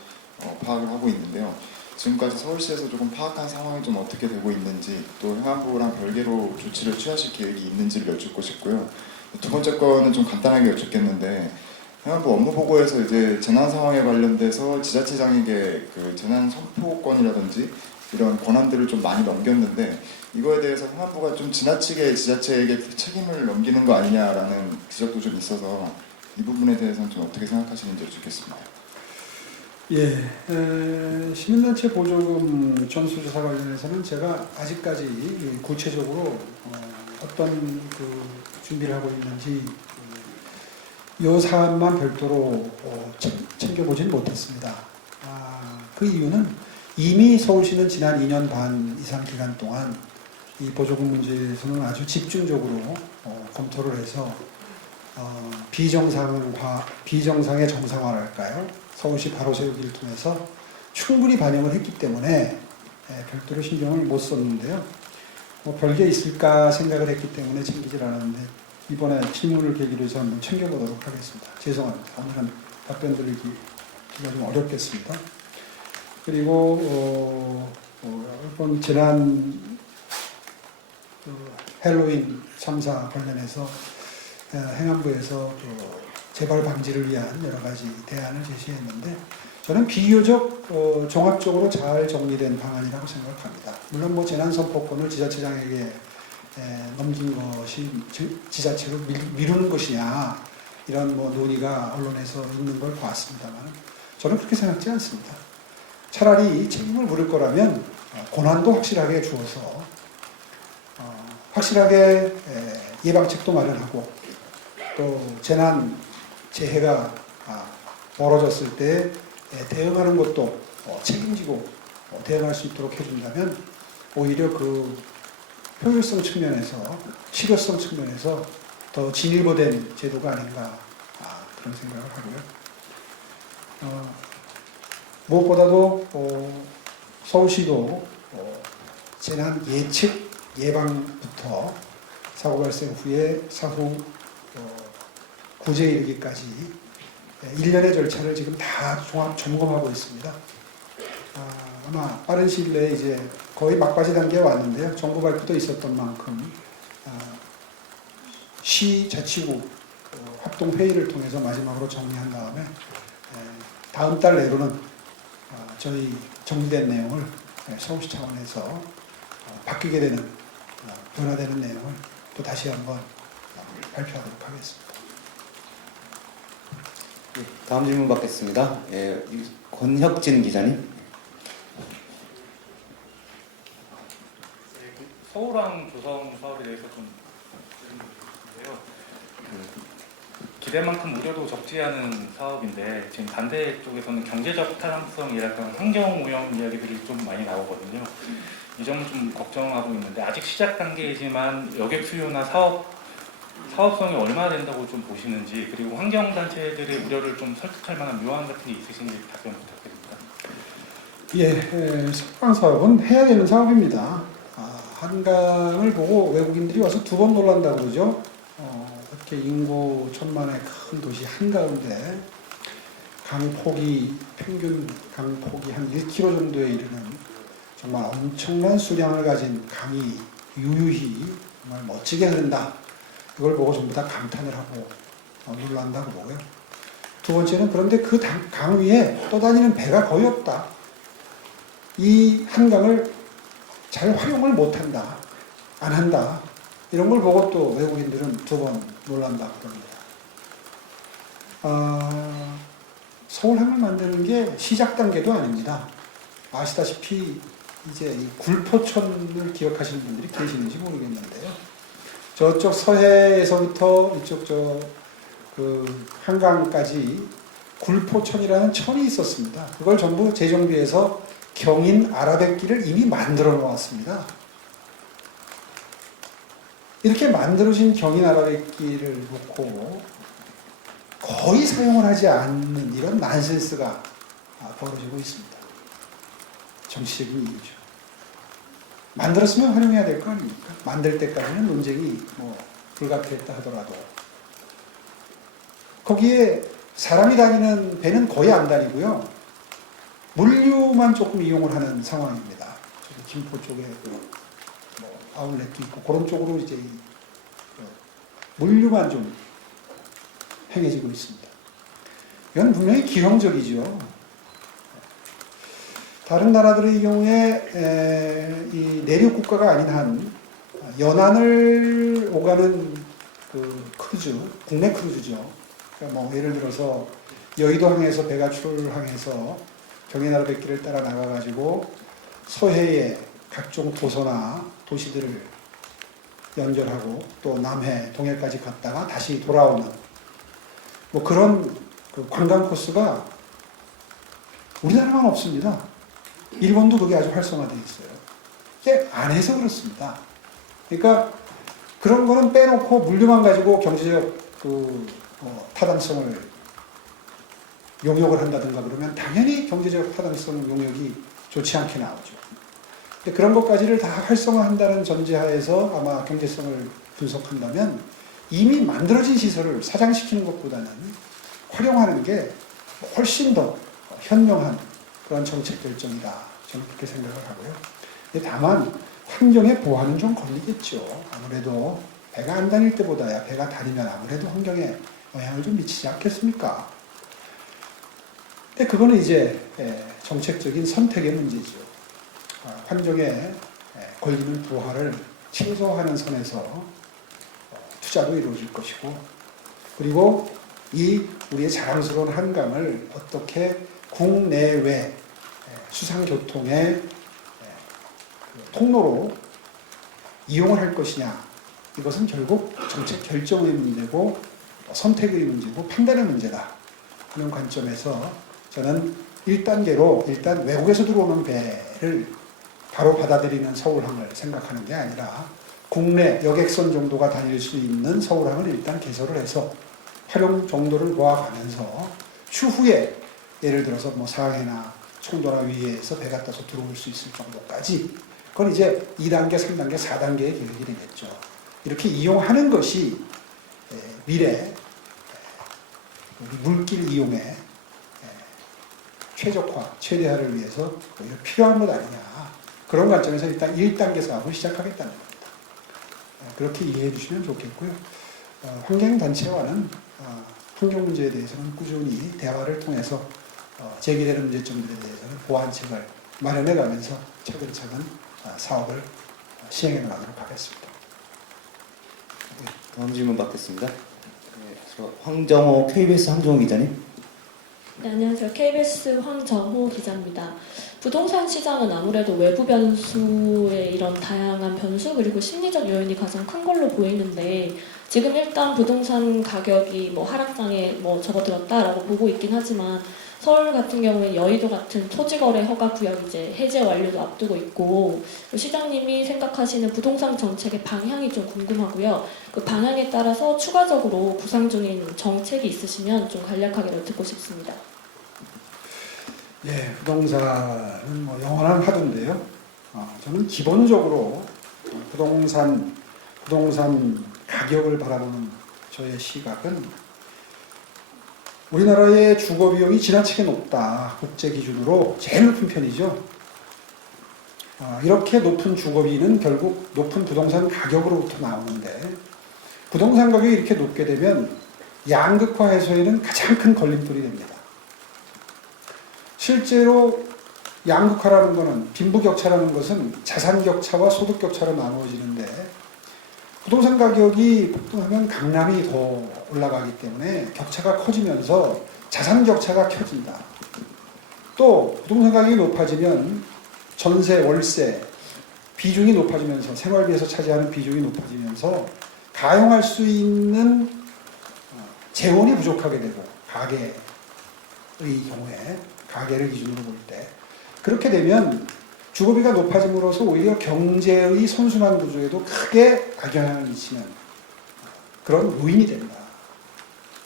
파악을 하고 있는데요. 지금까지 서울시에서 조금 파악한 상황이 좀 어떻게 되고 있는지 또 행안부랑 별개로 조치를 취하실 계획이 있는지를 여쭙고 싶고요. 두 번째 거는 좀 간단하게 여쭙겠는데 행안부 업무보고에서 이제 재난 상황에 관련돼서 지자체장에게 재난 선포권이라든지 이런 권한들을 좀 많이 넘겼는데 이거에 대해서 행안부가 좀 지나치게 지자체에게 책임을 넘기는 거 아니냐라는 지적도 좀 있어서 이 부분에 대해서는 좀 어떻게 생각하시는지 여쭙겠습니다. 예, 시민단체 보조금 전수조사 관련해서는 제가 아직까지 구체적으로 어떤 준비를 하고 있는지 이 사안만 별도로 챙겨보진 못했습니다. 그 이유는 이미 서울시는 지난 2년 반 이상 기간 동안 이 보조금 문제에서는 아주 집중적으로 검토를 해서 비정상의 정상화랄까요? 서울시 바로 세우기를 통해서 충분히 반영을 했기 때문에 별도로 신경을 못 썼는데요. 별게 있을까 생각을 했기 때문에 챙기질 않았는데 이번에 질문을 계기로 해서 한번 챙겨보도록 하겠습니다. 죄송합니다. 오늘은 답변 드리기가 좀 어렵겠습니다. 그리고 이번 지난 헬로윈 참사 관련해서 행안부에서 재발 방지를 위한 여러 가지 대안을 제시했는데 저는 비교적 종합적으로 잘 정리된 방안이라고 생각합니다. 물론 재난 선포권을 지자체장에게 넘긴 것이 지자체로 미루는 것이냐 이런 논의가 언론에서 있는 걸 봤습니다만 저는 그렇게 생각지 않습니다. 차라리 책임을 물을 거라면 권한도 확실하게 주어서 확실하게 예방책도 마련하고 또 재해가 벌어졌을 때 대응하는 것도 책임지고 대응할 수 있도록 해준다면 오히려 효율성 측면에서 실효성 측면에서 더 진일보된 제도가 아닌가 그런 생각을 하고요. 무엇보다도 서울시도 재난 예측 예방부터 사고 발생 후에 사후 구제에 이르기까지 일련의 절차를 지금 다 종합 점검하고 있습니다. 아마 빠른 시일 내에 이제 거의 막바지 단계에 왔는데요. 정부 발표도 있었던 만큼 시자치구 합동회의를 통해서 마지막으로 정리한 다음에 다음 달 내로는 저희 정리된 내용을 서울시 차원에서 바뀌게 되는 변화되는 내용을 또 다시 한번 발표하도록 하겠습니다. 다음 질문 받겠습니다. 예, 권혁진 기자님. 서울항 조성 사업에 대해서 좀 질문드리는데요. 기대만큼 우려도 적지 않은 사업인데 지금 반대 쪽에서는 경제적 타당성이랄까 환경 오염 이야기들이 좀 많이 나오거든요. 이 점을 좀 걱정하고 있는데 아직 시작 단계이지만 여객 수요나 사업성이 얼마나 된다고 좀 보시는지, 그리고 환경단체들의 우려를 좀 설득할 만한 묘안 같은 게 있으신지 답변 부탁드립니다. 석방 사업은 해야 되는 사업입니다. 한강을 보고 외국인들이 와서 2번 놀란다고 그러죠. 이렇게 인구 1000만의 큰 도시 한가운데 평균 강폭이 한 1km 정도에 이르는 정말 엄청난 수량을 가진 강이 유유히 정말 멋지게 흐른다. 이걸 보고 전부 다 감탄을 하고 놀란다고 보고요. 두 번째는 그런데 그 강 위에 떠다니는 배가 거의 없다. 이 한강을 잘 활용을 못한다. 안 한다. 이런 걸 보고 또 외국인들은 2번 놀란다고 합니다. 서울항을 만드는 게 시작 단계도 아닙니다. 아시다시피 이제 이 굴포천을 기억하시는 분들이 계시는지 모르겠는데요. 저쪽 서해에서부터 이쪽 그 한강까지 굴포천이라는 천이 있었습니다. 그걸 전부 재정비해서 경인 아라뱃길을 이미 만들어 놓았습니다. 이렇게 만들어진 경인 아라뱃길을 놓고 거의 사용을 하지 않는 이런 난센스가 벌어지고 있습니다. 정치적인 이유죠. 만들었으면 활용해야 될 거 아닙니까? 만들 때까지는 논쟁이 불가피했다 하더라도 거기에 사람이 다니는 배는 거의 안 다니고요. 물류만 조금 이용을 하는 상황입니다. 저기 김포 쪽에 아울렛도 있고 그런 쪽으로 이제 물류만 좀 행해지고 있습니다. 이건 분명히 기형적이죠. 다른 나라들의 경우에 이 내륙 국가가 아닌 한 연안을 오가는 그 크루즈, 국내 크루즈죠. 그러니까 예를 들어서 여의도항에서 배가 출항해서 경인아라뱃길을 따라 나가가지고 서해의 각종 도서나 도시들을 연결하고 또 남해, 동해까지 갔다가 다시 돌아오는 그런 그 관광 코스가 우리나라만 없습니다. 일본도 그게 아주 활성화되어 있어요. 이게 안 해서 그렇습니다. 그러니까 그런 거는 빼놓고 물류만 가지고 경제적 타당성을 용역을 한다든가 그러면 당연히 경제적 타당성 용역이 좋지 않게 나오죠. 근데 그런 것까지를 다 활성화한다는 전제하에서 아마 경제성을 분석한다면 이미 만들어진 시설을 사장시키는 것보다는 활용하는 게 훨씬 더 현명한 그런 정책 결정이다. 저는 그렇게 생각을 하고요. 근데 다만 환경의 보완은 좀 걸리겠죠. 아무래도 배가 안 다닐 때보다야 배가 다니면 아무래도 환경에 영향을 좀 미치지 않겠습니까? 근데 그거는 이제 정책적인 선택의 문제죠. 환경에 걸리는 부하를 최소화하는 선에서 투자도 이루어질 것이고, 그리고 이 우리의 자랑스러운 한강을 어떻게 국내외 수상교통의 통로로 이용을 할 것이냐, 이것은 결국 정책 결정의 문제고 선택의 문제고 판단의 문제다 하는 관점에서 저는 1단계로 일단 외국에서 들어오는 배를 바로 받아들이는 서울항을 생각하는 게 아니라 국내 여객선 정도가 다닐 수 있는 서울항을 일단 개설을 해서 활용 정도를 모아가면서 추후에 예를 들어서 상해나 청도나 위에서 배가 떠서 들어올 수 있을 정도까지, 그건 이제 2단계, 3단계, 4단계의 계획이 되겠죠. 이렇게 이용하는 것이 미래 물길 이용의 최적화, 최대화를 위해서 필요한 것 아니냐. 그런 관점에서 일단 1단계 사업을 시작하겠다는 겁니다. 그렇게 이해해 주시면 좋겠고요. 환경단체와는 환경 문제에 대해서는 꾸준히 대화를 통해서 제기되는 문제점들에 대해서는 보완책을 마련해가면서 차근차근 사업을 시행해 나가도록 하겠습니다. 다음 질문 받겠습니다. 네, 황정호 KBS 황정호 기자님. 네, 안녕하세요. KBS 황정호 기자입니다. 부동산 시장은 아무래도 외부 변수의 이런 다양한 변수 그리고 심리적 요인이 가장 큰 걸로 보이는데 지금 일단 부동산 가격이 뭐 하락장에 뭐 접어들었다라고 보고 있긴 하지만 서울 같은 경우에 여의도 같은 토지거래 허가 구역 이제 해제 완료도 앞두고 있고 시장님이 생각하시는 부동산 정책의 방향이 좀 궁금하고요. 그 방향에 따라서 추가적으로 구상 중인 정책이 있으시면 좀 간략하게 듣고 싶습니다. 예, 부동산은 뭐 영원한 화두인데요. 저는 기본적으로 부동산 가격을 바라보는 저의 시각은 우리나라의 주거 비용이 지나치게 높다. 국제 기준으로 제일 높은 편이죠. 이렇게 높은 주거비는 결국 높은 부동산 가격으로부터 나오는데 부동산 가격이 이렇게 높게 되면 양극화 해소에는 가장 큰 걸림돌이 됩니다. 실제로 양극화라는 것은 빈부격차라는 것은 자산격차와 소득격차로 나누어지는데 부동산 가격이 폭등하면 강남이 더 올라가기 때문에 격차가 커지면서 자산격차가 켜진다. 또 부동산 가격이 높아지면 전세, 월세 비중이 높아지면서 생활비에서 차지하는 비중이 높아지면서 가용할 수 있는 재원이 부족하게 되고 가계의 경우에 가계를 기준으로 볼 때 그렇게 되면 주거비가 높아짐으로써 오히려 경제의 선순환 구조에도 크게 악영향을 미치는 그런 요인이 된다.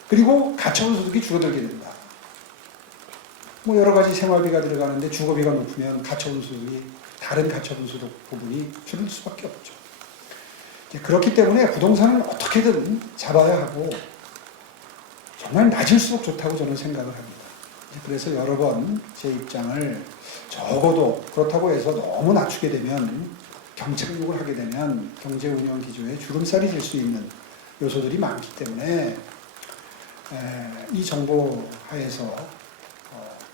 그리고 가처분 소득이 줄어들게 된다. 뭐 여러 가지 생활비가 들어가는데 주거비가 높으면 가처분 소득이 다른 가처분 소득 부분이 줄을 수밖에 없죠. 그렇기 때문에 부동산은 어떻게든 잡아야 하고 정말 낮을수록 좋다고 저는 생각을 합니다. 그래서 여러 번 제 입장을 적어도 그렇다고 해서 너무 낮추게 되면 경착륙을 하게 되면 경제 운영 기조에 주름살이 될 수 있는 요소들이 많기 때문에 이 정보 하에서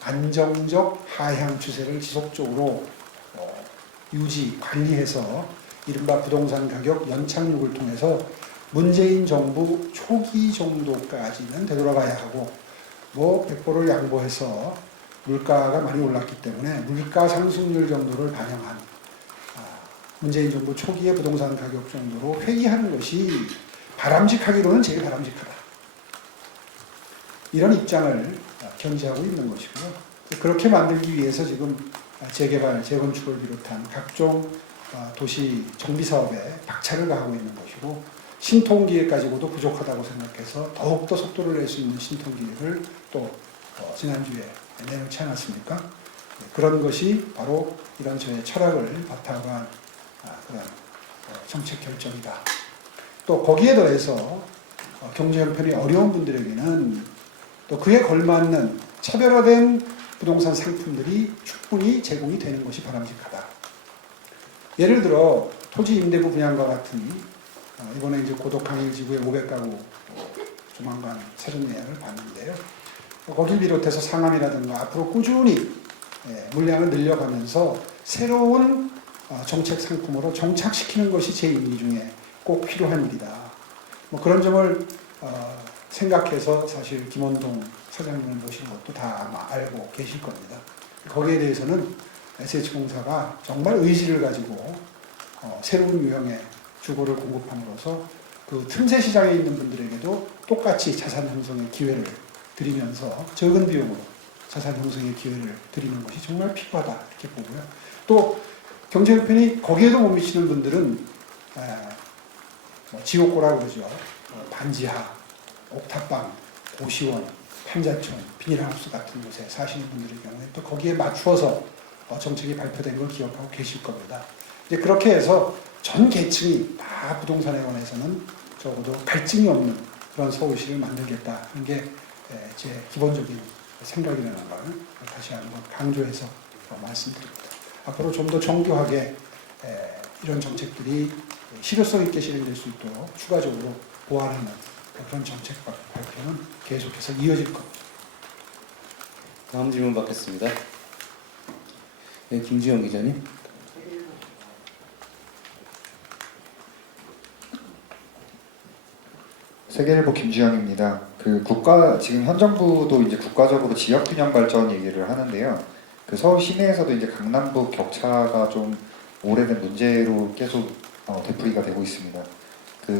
안정적 하향 추세를 지속적으로 유지, 관리해서 이른바 부동산 가격 연착륙을 통해서 문재인 정부 초기 정도까지는 되돌아가야 하고 뭐 백보를 양보해서 물가가 많이 올랐기 때문에 물가 상승률 정도를 반영한 문재인 정부 초기의 부동산 가격 정도로 회귀하는 것이 바람직하기로는 제일 바람직하다. 이런 입장을 견지하고 있는 것이고요. 그렇게 만들기 위해서 지금 재개발, 재건축을 비롯한 각종 도시 정비 사업에 박차를 가하고 있는 것이고 신통기획 가지고도 부족하다고 생각해서 더욱더 속도를 낼 수 있는 신통기획을 또 지난주에 내놓지 않았습니까? 그런 것이 바로 이런 저의 철학을 바탕으로 한 그런 정책 결정이다. 또 거기에 더해서 경제 형편이 어려운 분들에게는 또 그에 걸맞는 차별화된 부동산 상품들이 충분히 제공이 되는 것이 바람직하다. 예를 들어 토지 임대부 분양과 같은 이번에 이제 고독항일 지구의 500가구 조만간 사전 예약을 받는데요. 거길 비롯해서 상암이라든가 앞으로 꾸준히 물량을 늘려가면서 새로운 정책 상품으로 정착시키는 것이 제 임기 중에 꼭 필요한 일이다. 뭐 그런 점을 생각해서 사실 김원동 사장님을 모시는 것도 다 아마 알고 계실 겁니다. 거기에 대해서는 SH공사가 정말 의지를 가지고 새로운 유형의 주거를 공급함으로써 그 틈새 시장에 있는 분들에게도 똑같이 자산 형성의 기회를 드리면서 적은 비용으로 자산 형성의 기회를 드리는 것이 정말 필요하다 이렇게 보고요. 또 경제 형편이 거기에도 못 미치는 분들은 지옥고라고 그러죠. 반지하, 옥탑방, 고시원, 판자촌, 비닐하우스 같은 곳에 사시는 분들의 경우에 또 거기에 맞추어서 정책이 발표된 걸 기억하고 계실 겁니다. 이제 그렇게 해서 전 계층이 다 부동산에 관해서는 적어도 갈증이 없는 그런 서울시를 만들겠다 하는 게 제 기본적인 생각이라는 걸 다시 한번 강조해서 말씀드립니다. 앞으로 좀 더 정교하게 이런 정책들이 실효성 있게 실행될 수 있도록 추가적으로 보완하는 그런 정책 발표는 계속해서 이어질 겁니다. 다음 질문 받겠습니다. 네, 김지영 기자님. 세계일보 김주영입니다. 지금 현 정부도 이제 국가적으로 지역 균형 발전 얘기를 하는데요. 서울 시내에서도 이제 강남북 격차가 좀 오래된 문제로 계속 되풀이가 되고 있습니다.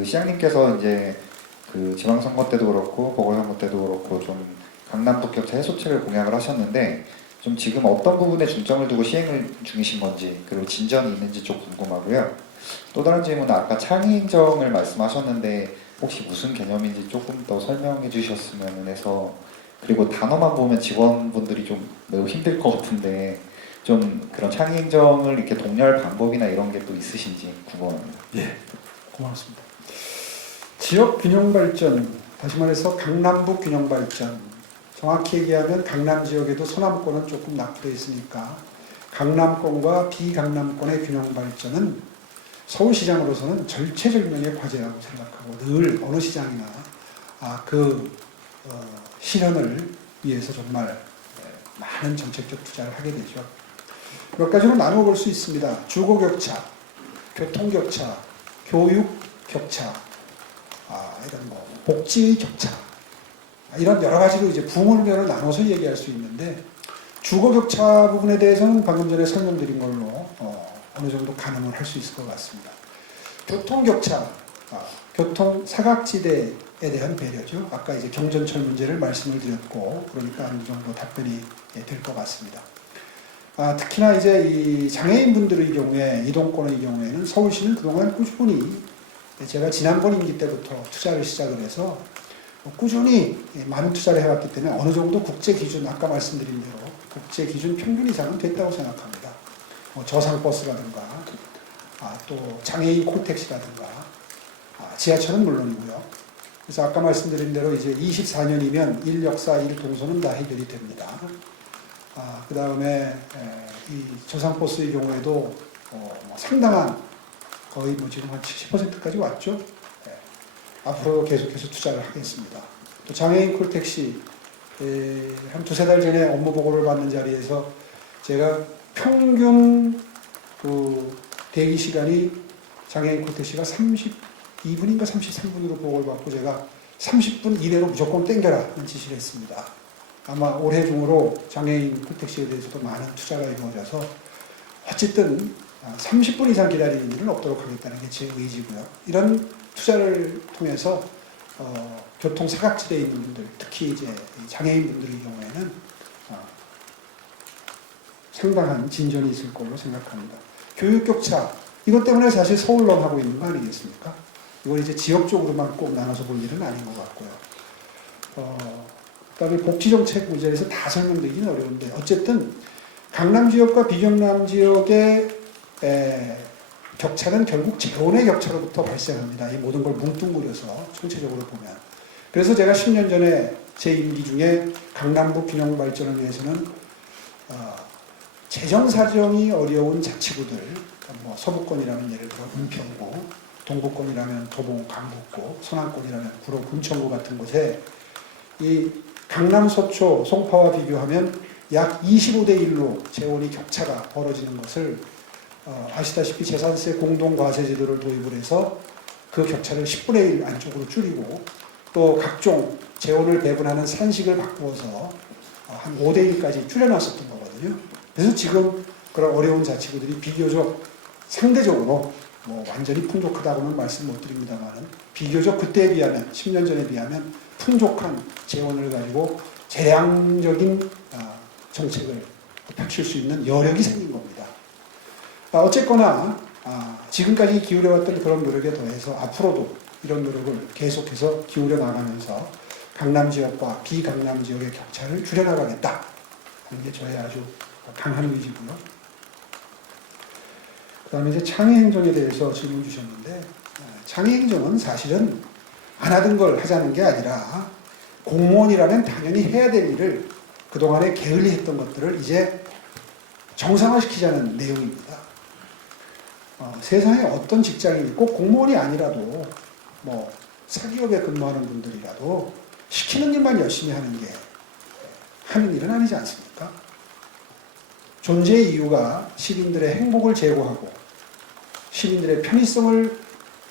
시장님께서 이제 지방선거 때도 그렇고 보궐선거 때도 그렇고 좀 강남북 격차 해소책을 공약을 하셨는데 좀 지금 어떤 부분에 중점을 두고 시행을 중이신 건지 그리고 진전이 있는지 좀 궁금하고요. 또 다른 질문은 아까 창의행정을 말씀하셨는데 혹시 무슨 개념인지 조금 더 설명해 주셨으면 해서 그리고 단어만 보면 직원분들이 좀 매우 힘들 것 같은데 좀 그런 창의행정을 이렇게 독려할 방법이나 이런 게 또 있으신지 궁금합니다. 예, 고맙습니다. 지역 균형 발전, 다시 말해서 강남북 균형 발전, 정확히 얘기하면 강남 지역에도 서남권은 조금 낙후되어 있으니까 강남권과 비강남권의 균형 발전은 서울시장으로서는 절체절명의 과제라고 생각하고 늘 어느 시장이나 실현을 위해서 정말 많은 정책적 투자를 하게 되죠. 몇 가지로 나누어 볼 수 있습니다. 주거 격차, 교통 격차, 교육 격차, 이런 복지 격차, 이런 여러 가지로 이제 부문별로 나눠서 얘기할 수 있는데 주거 격차 부분에 대해서는 방금 전에 설명드린 걸로 어느 정도 가늠을 할 수 있을 것 같습니다. 교통 격차, 교통 사각지대에 대한 배려죠. 아까 이제 경전철 문제를 말씀을 드렸고 그러니까 어느 정도 답변이 될 것 같습니다. 특히나 이제 이 장애인분들의 경우에 이동권의 경우에는 서울시는 그동안 꾸준히 제가 지난번 임기 때부터 투자를 시작을 해서 꾸준히 많은 투자를 해왔기 때문에 어느 정도 국제 기준, 아까 말씀드린 대로 국제 기준 평균 이상은 됐다고 생각합니다. 저상버스라든가 또 장애인 콜택시라든가 지하철은 물론이고요. 그래서 아까 말씀드린 대로 이제 24년이면 인력사, 일동선은 다 해결이 됩니다. 그 다음에 이 저상버스의 경우에도 상당한 거의 지금 한 70%까지 왔죠. 앞으로 계속해서 투자를 하겠습니다. 또 장애인 콜택시 한 두세 달 전에 업무 보고를 받는 자리에서 제가 평균 대기 시간이 장애인 콜택시가 32분인가 33분으로 보고를 받고 제가 30분 이내로 무조건 땡겨라는 지시를 했습니다. 아마 올해 중으로 장애인 콜택시에 대해서도 많은 투자가 이루어져서 어쨌든 30분 이상 기다리는 일은 없도록 하겠다는 게 제 의지고요. 이런 투자를 통해서 교통 사각지대에 있는 분들, 특히 이제 장애인분들의 경우에는 상당한 진전이 있을 걸로 생각합니다. 교육 격차, 이것 때문에 사실 서울론하고 있는 거 아니겠습니까? 이걸 이제 지역적으로만 꼭 나눠서 볼 일은 아닌 것 같고요. 그다음에 복지정책 문제에서 다 설명드리기는 어려운데 어쨌든 강남 지역과 비경남 지역의 격차는 결국 재원의 격차로부터 발생합니다. 이 모든 걸 뭉뚱그려서 총체적으로 보면. 그래서 제가 10년 전에 제 임기 중에 강남북 균형 발전을 위해서는 재정 사정이 어려운 자치구들, 서부권이라면 예를 들어 은평구, 동부권이라면 도봉, 강북구, 서남권이라면 구로, 금천구 같은 곳에 이 강남, 서초, 송파와 비교하면 약 25대 1로 재원이 격차가 벌어지는 것을 아시다시피 재산세 공동과세 제도를 도입을 해서 그 격차를 10분의 1 안쪽으로 줄이고 또 각종 재원을 배분하는 산식을 바꾸어서 한 5대 1까지 줄여놨었던 거거든요. 그래서 지금 그런 어려운 자치구들이 비교적 상대적으로 완전히 풍족하다고는 말씀 못 드립니다만 비교적 그때에 비하면 10년 전에 비하면 풍족한 재원을 가지고 재량적인 정책을 펼칠 수 있는 여력이 생긴 겁니다. 어쨌거나 지금까지 기울여왔던 그런 노력에 더해서 앞으로도 이런 노력을 계속해서 기울여 나가면서 강남 지역과 비강남 지역의 격차를 줄여나가겠다 하는 게 저의 아주 강한 의지고요. 그 다음에 이제 창의행정에 대해서 질문 주셨는데 창의행정은 사실은 안 하던 걸 하자는 게 아니라 공무원이라면 당연히 해야 될 일을 그동안에 게을리 했던 것들을 이제 정상화시키자는 내용입니다. 세상에 어떤 직장인이 꼭 공무원이 아니라도 사기업에 근무하는 분들이라도 시키는 일만 열심히 하는 일은 아니지 않습니까? 존재의 이유가 시민들의 행복을 제고하고 시민들의 편의성을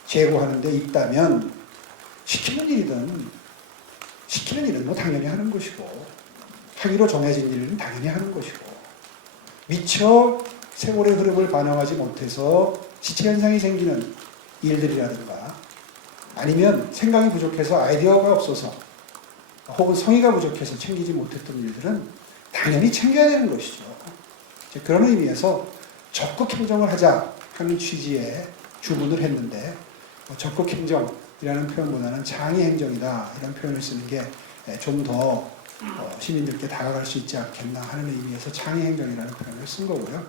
제고하는 데 있다면 시키는 일은 뭐 당연히 하는 것이고 하기로 정해진 일은 당연히 하는 것이고 미처 세월의 흐름을 반영하지 못해서 지체현상이 생기는 일들이라든가 아니면 생각이 부족해서 아이디어가 없어서 혹은 성의가 부족해서 챙기지 못했던 일들은 당연히 챙겨야 되는 것이죠. 그런 의미에서 적극 행정을 하자 하는 취지의 주문을 했는데 적극 행정이라는 표현보다는 장의 행정이다 이런 표현을 쓰는 게 좀 더 시민들께 다가갈 수 있지 않겠나 하는 의미에서 장의 행정이라는 표현을 쓴 거고요.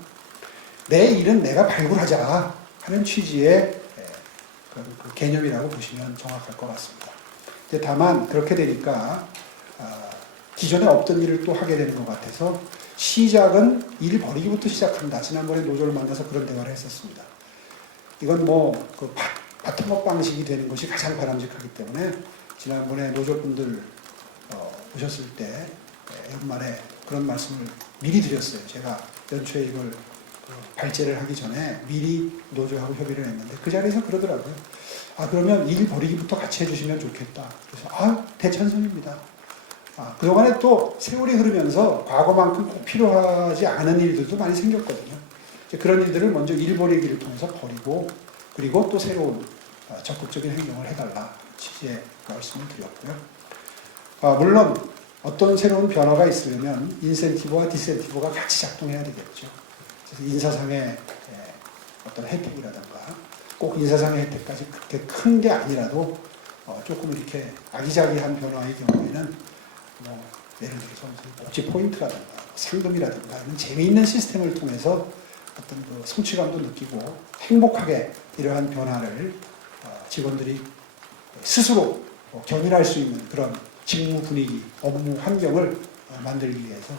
내 일은 내가 발굴하자 하는 취지의 그 개념이라고 보시면 정확할 것 같습니다. 다만 그렇게 되니까 기존에 없던 일을 또 하게 되는 것 같아서 시작은 일 버리기부터 시작한다. 지난번에 노조를 만나서 그런 대화를 했었습니다. 이건 그 바텀업 방식이 되는 것이 가장 바람직하기 때문에 지난번에 노조분들 오셨을 때 연말에 그런 말씀을 미리 드렸어요. 제가 연초에 이걸 발제를 하기 전에 미리 노조하고 협의를 했는데 그 자리에서 그러더라고요. 그러면 일 버리기부터 같이 해주시면 좋겠다. 그래서 대찬성입니다. 그동안에 또 세월이 흐르면서 과거만큼 꼭 필요하지 않은 일들도 많이 생겼거든요. 그런 일들을 먼저 일 버리기를 통해서 버리고 그리고 또 새로운 적극적인 행동을 해달라 취지의 말씀을 드렸고요. 물론 어떤 새로운 변화가 있으려면 인센티브와 디센티브가 같이 작동해야 되겠죠. 그래서 인사상의 어떤 혜택이라든가 꼭 인사상의 혜택까지 그렇게 큰 게 아니라도 조금 이렇게 아기자기한 변화의 경우에는 예를 들어서 복지 포인트라든가 상금이라든가 이런 재미있는 시스템을 통해서 어떤 그 성취감도 느끼고 행복하게 이러한 변화를 직원들이 스스로 견인할 수 있는 그런 직무 분위기, 업무 환경을 만들기 위해서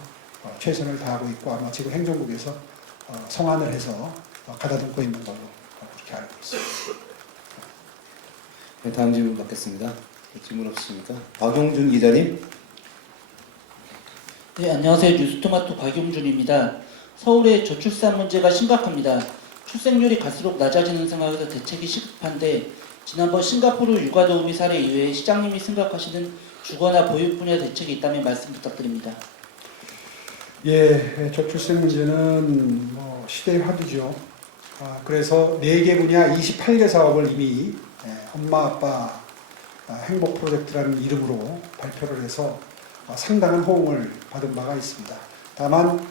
최선을 다하고 있고 아마 지금 행정국에서 성안을 해서 가다듬고 있는 걸로 그렇게 알고 있습니다. 네, 다음 질문 받겠습니다. 질문 없으십니까? 박용준 기자님. 네, 안녕하세요. 뉴스토마토 박용준입니다. 서울의 저출산 문제가 심각합니다. 출생률이 갈수록 낮아지는 상황에서 대책이 시급한데 지난번 싱가포르 육아도우미 사례 이외에 시장님이 생각하시는 주거나 보육 분야 대책이 있다면 말씀 부탁드립니다. 예, 저출생 문제는 시대의 화두죠. 그래서 4개 분야 28개 사업을 이미 엄마 아빠 행복 프로젝트라는 이름으로 발표를 해서 상당한 호응을 받은 바가 있습니다. 다만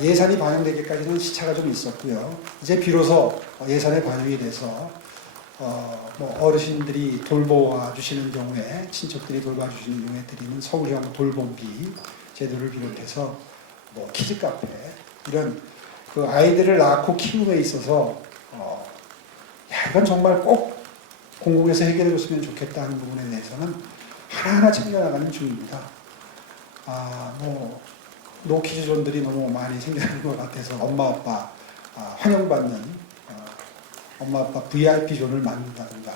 예산이 반영되기까지는 시차가 좀 있었고요. 이제 비로소 예산에 반영이 돼서 어르신들이 돌보아 주시는 경우에 친척들이 돌봐주시는 경우에 드리는 서울형 돌봄비 제도를 비롯해서 키즈 카페 이런 그 아이들을 낳고 키움에 있어서 이건 정말 꼭 공공에서 해결해줬으면 좋겠다 하는 부분에 대해서는 하나하나 챙겨나가는 중입니다. 노키즈존들이 너무 많이 생겨나는 것 같아서 엄마 아빠 환영받는 엄마 아빠 VIP 존을 만든다든가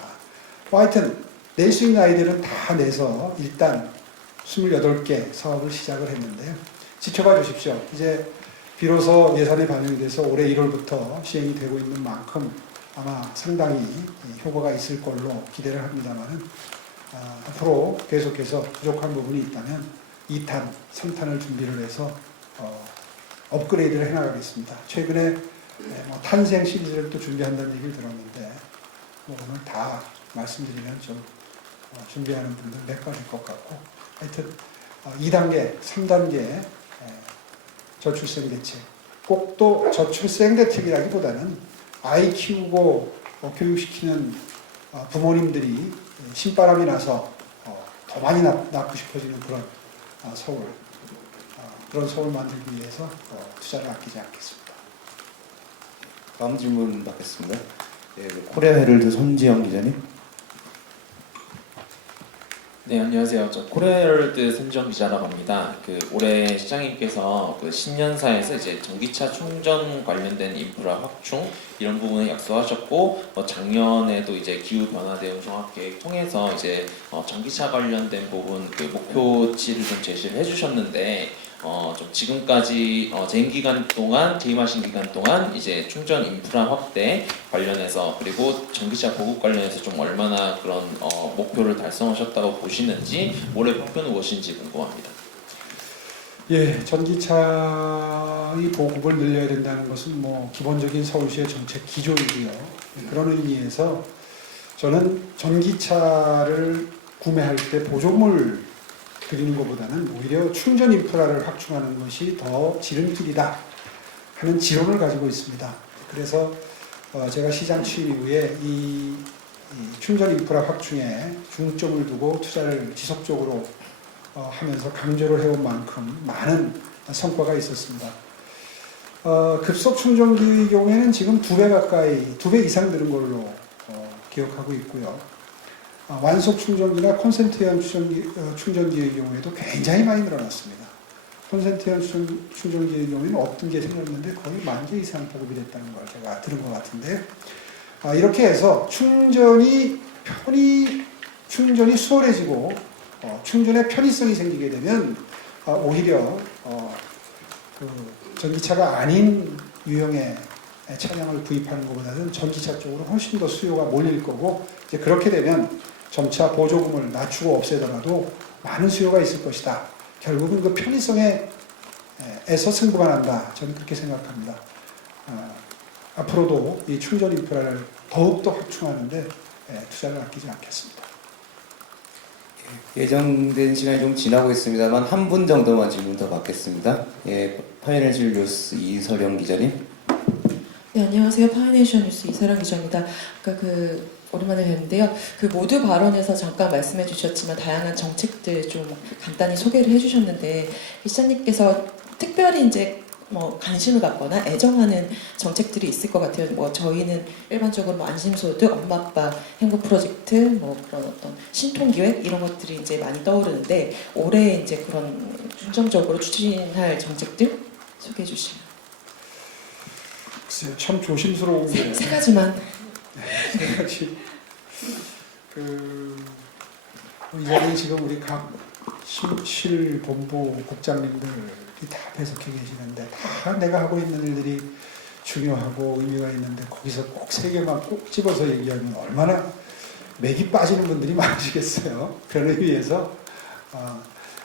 하여튼 낼 수 있는 아이들은 다 내서 일단 28개 사업을 시작을 했는데요. 지켜봐 주십시오. 이제 비로소 예산에 반영이 돼서 올해 1월부터 시행이 되고 있는 만큼 아마 상당히 효과가 있을 걸로 기대를 합니다만은 앞으로 계속해서 부족한 부분이 있다면 2탄, 3탄을 준비를 해서 업그레이드를 해나가겠습니다. 최근에 탄생 시리즈를 또 준비한다는 얘기를 들었는데 오늘 다 말씀드리면 좀 준비하는 분들 맥박일 것 같고 하여튼 2단계, 3단계 저출생 대책 꼭 또 저출생 대책이라기보다는 아이 키우고 교육시키는 부모님들이 신바람이 나서 더 많이 낳고 싶어지는 그런 서울 그런 서울 만들기 위해서 투자를 아끼지 않겠습니다. 다음 질문 받겠습니다. 예, 코리아 헤럴드 손지영 기자님. 네, 안녕하세요. 저 코레일드 선정 기자라고 합니다. 올해 시장님께서 신년사에서 이제 전기차 충전 관련된 인프라 확충 이런 부분을 약속하셨고, 작년에도 이제 기후 변화 대응 종합 계획 통해서 이제 전기차 관련된 부분 목표치를 좀 제시를 해주셨는데, 좀 지금까지 재임 기간 동안 재임하신 기간 동안 이제 충전 인프라 확대 관련해서 그리고 전기차 보급 관련해서 좀 얼마나 그런 목표를 달성하셨다고 보시는지 올해 목표는 무엇인지 궁금합니다. 예, 전기차의 보급을 늘려야 된다는 것은 뭐 기본적인 서울시의 정책 기조이고요. 그런 의미에서 저는 전기차를 구매할 때 보조금을 드리는 것보다는 오히려 충전 인프라를 확충하는 것이 더 지름길이다 하는 지론을 가지고 있습니다. 그래서 제가 시장 취임 이후에 이 충전 인프라 확충에 중점을 두고 투자를 지속적으로 하면서 강조를 해온 만큼 많은 성과가 있었습니다. 급속 충전기의 경우에는 지금 2배 가까이, 2배 이상 드는 걸로 기억하고 있고요. 완속 충전기나 콘센트형 충전기의 경우에도 굉장히 많이 늘어났습니다. 콘센트형 충전기의 경우에는 없던 게 생겼는데 거의 10,000개 이상 보급이 됐다는 걸 제가 들은 것 같은데요. 이렇게 해서 충전이 수월해지고 충전의 편의성이 생기게 되면 오히려 전기차가 아닌 유형의 차량을 구입하는 것보다는 전기차 쪽으로 훨씬 더 수요가 몰릴 거고, 이제 그렇게 되면 점차 보조금을 낮추고 없애더라도 많은 수요가 있을 것이다. 결국은 그 편의성에서 승부가 난다. 저는 그렇게 생각합니다. 앞으로도 이 충전 인프라를 더욱더 확충하는데 투자를 아끼지 않겠습니다. 예정된 시간이 좀 지나고 있습니다만 한 분 정도만 질문 더 받겠습니다. 예, 파이낸셜 뉴스 이설영 기자님. 네, 안녕하세요. 파이낸셜 뉴스 이사랑 기자입니다. 오랜만에 뵙는데요. 모두 발언에서 잠깐 말씀해 주셨지만 다양한 정책들 좀 간단히 소개를 해주셨는데, 시장님께서 특별히 이제 관심을 갖거나 애정하는 정책들이 있을 것 같아요. 저희는 일반적으로 안심소득, 엄마 아빠 행복 프로젝트, 그런 어떤 신통기획 이런 것들이 이제 많이 떠오르는데, 올해 이제 그런 중점적으로 추진할 정책들 소개해 주시면. 글쎄요, 참 조심스러운 게 세 가지만. 세 가지. 이 자리에 지금 우리 각 실본부 국장님들이 다 배석해 계시는데, 다 내가 하고 있는 일들이 중요하고 의미가 있는데 거기서 꼭 세 개만 꼭 집어서 얘기하면 얼마나 맥이 빠지는 분들이 많으시겠어요. 그런 의미에서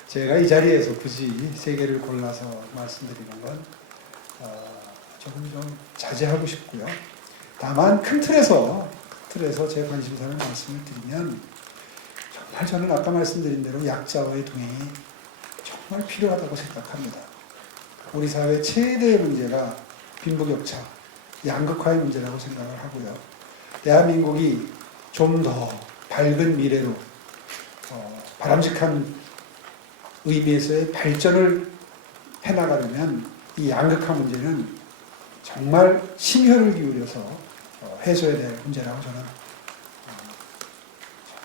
제가 이 자리에서 굳이 세 개를 골라서 말씀드리는 건 조금 좀 자제하고 싶고요. 다만 큰 틀에서 제 관심사를 말씀을 드리면, 정말 저는 아까 말씀드린 대로 약자와의 동행이 정말 필요하다고 생각합니다. 우리 사회 최대의 문제가 빈부격차, 양극화의 문제라고 생각을 하고요. 대한민국이 좀 더 밝은 미래로 바람직한 의미에서의 발전을 해나가려면 이 양극화 문제는 정말 심혈을 기울여서 해소해야 될 문제라고 저는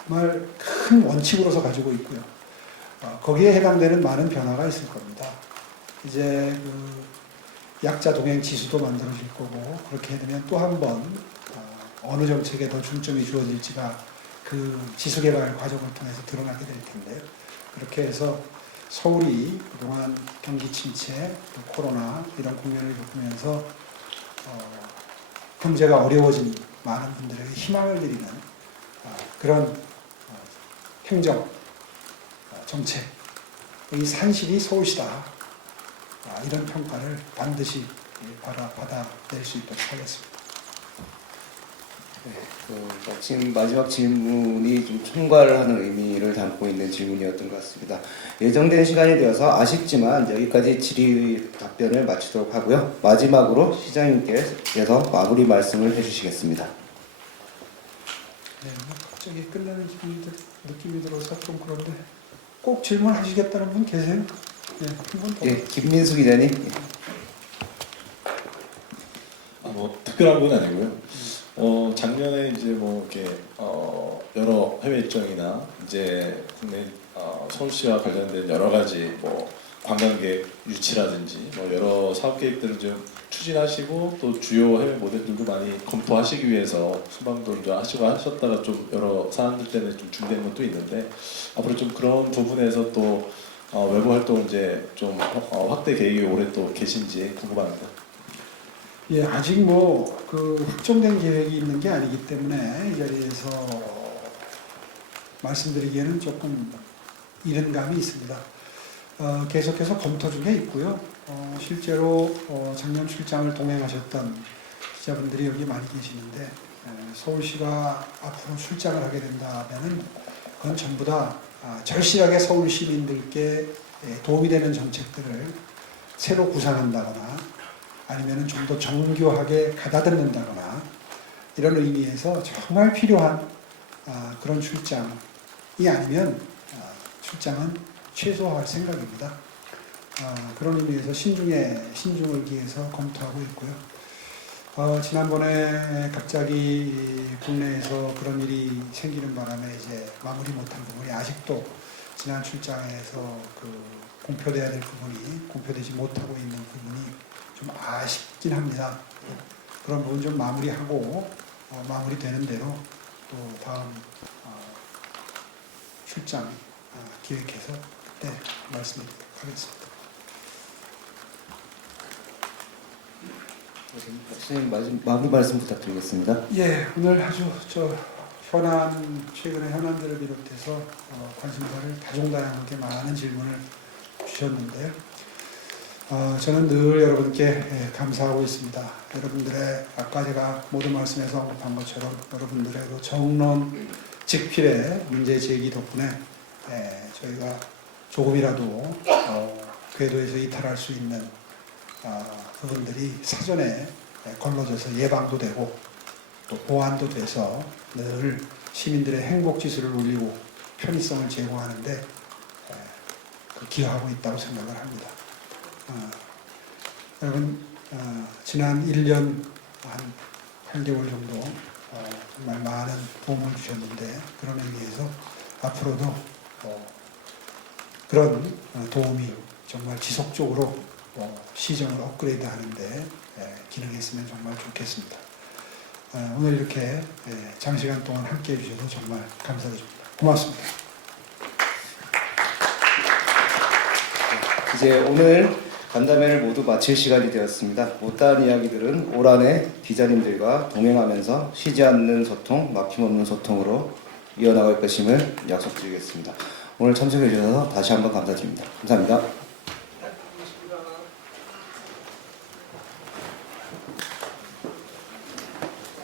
정말 큰 원칙으로서 가지고 있고요. 거기에 해당되는 많은 변화가 있을 겁니다. 이제 약자 동행 지수도 만들어질 거고, 그렇게 되면 또 한 번 어느 정책에 더 중점이 주어질지가 그 지수 개발 과정을 통해서 드러나게 될 텐데요. 그렇게 해서 서울이 그동안 경기 침체, 또 코로나 이런 국면을 겪으면서 경제가 어려워진 많은 분들에게 희망을 드리는 그런 행정, 정책, 이 산실이 서울시다. 이런 평가를 반드시 받아낼 수 있도록 하겠습니다. 지금 마지막 질문이 좀 총괄을 하는 의미를 담고 있는 질문이었던 것 같습니다. 예정된 시간이 되어서 아쉽지만 여기까지 질의 답변을 마치도록 하고요. 마지막으로 시장님께서 마무리 말씀을 해주시겠습니다. 네, 갑자기 끝나는 느낌이 들어서 좀 그런데 꼭 질문하시겠다는 분 계세요? 네, 한 분 더. 예, 김민수 기자님. 특별한 건 아니고요. 작년에 이제 뭐 이렇게 여러 해외 일정이나 이제 국내 서울시와 관련된 여러 가지 뭐 관광객 유치라든지 뭐 여러 사업 계획들을 좀 추진하시고 또 주요 해외 모델들도 많이 검토하시기 위해서 수방도 이제 하시고 하셨다가 좀 여러 사안들 때문에 좀 중단된 것도 있는데 앞으로 좀 그런 부분에서 또 외부 활동을 이제 좀 확대 계획이 올해 또 계신지 궁금합니다. 예, 아직 뭐 그 확정된 계획이 있는 게 아니기 때문에 이 자리에서 말씀드리기에는 조금 이른 감이 있습니다. 계속해서 검토 중에 있고요. 실제로 작년 출장을 동행하셨던 기자분들이 여기 많이 계시는데 서울시가 앞으로 출장을 하게 된다면은 그건 전부 다 절실하게 서울 시민들께 도움이 되는 정책들을 새로 구상한다거나 아니면 좀 더 정교하게 가다듬는다거나 이런 의미에서 정말 필요한 그런 출장이 아니면 출장은 최소화할 생각입니다. 그런 의미에서 신중을 기해서 검토하고 있고요. 지난번에 갑자기 국내에서 그런 일이 생기는 바람에 이제 마무리 못한 부분이 아직도 지난 출장에서 그 공표돼야 될 부분이 공표되지 못하고 있는 부분이 좀 아쉽긴 합니다. 그런 부분 좀 마무리하고 마무리되는 대로 또 다음 출장 기획해서 그때 말씀드리도록 하겠습니다. 선생님 마무리 말씀 부탁드리겠습니다. 예, 오늘 아주 최근의 현안들을 비롯해서 관심사를 다종다양하게 많은 질문을 주셨는데요. 저는 늘 여러분께 감사하고 있습니다. 여러분들의 아까 제가 모든 말씀에서 언급한 것처럼 여러분들의 그 정론 직필의 문제 제기 덕분에 저희가 조금이라도 궤도에서 이탈할 수 있는 부분들이 사전에 걸러져서 예방도 되고 또 보완도 돼서 늘 시민들의 행복 지수를 올리고 편의성을 제고하는데 기여하고 있다고 생각을 합니다. 여러분 지난 1년 한 8개월 정도 정말 많은 도움을 주셨는데 그런 의미에서 앞으로도 그런 도움이 정말 지속적으로 시정을 업그레이드 하는데 기능했으면 정말 좋겠습니다. 오늘 이렇게 장시간 동안 함께 해주셔서 정말 감사드립니다. 고맙습니다. 이제 오늘 간담회를 모두 마칠 시간이 되었습니다. 못다한 이야기들은 올 한해 기자님들과 동행하면서 쉬지 않는 소통, 막힘없는 소통으로 이어나갈 것임을 약속드리겠습니다. 오늘 참석해 주셔서 다시 한번 감사드립니다. 감사합니다.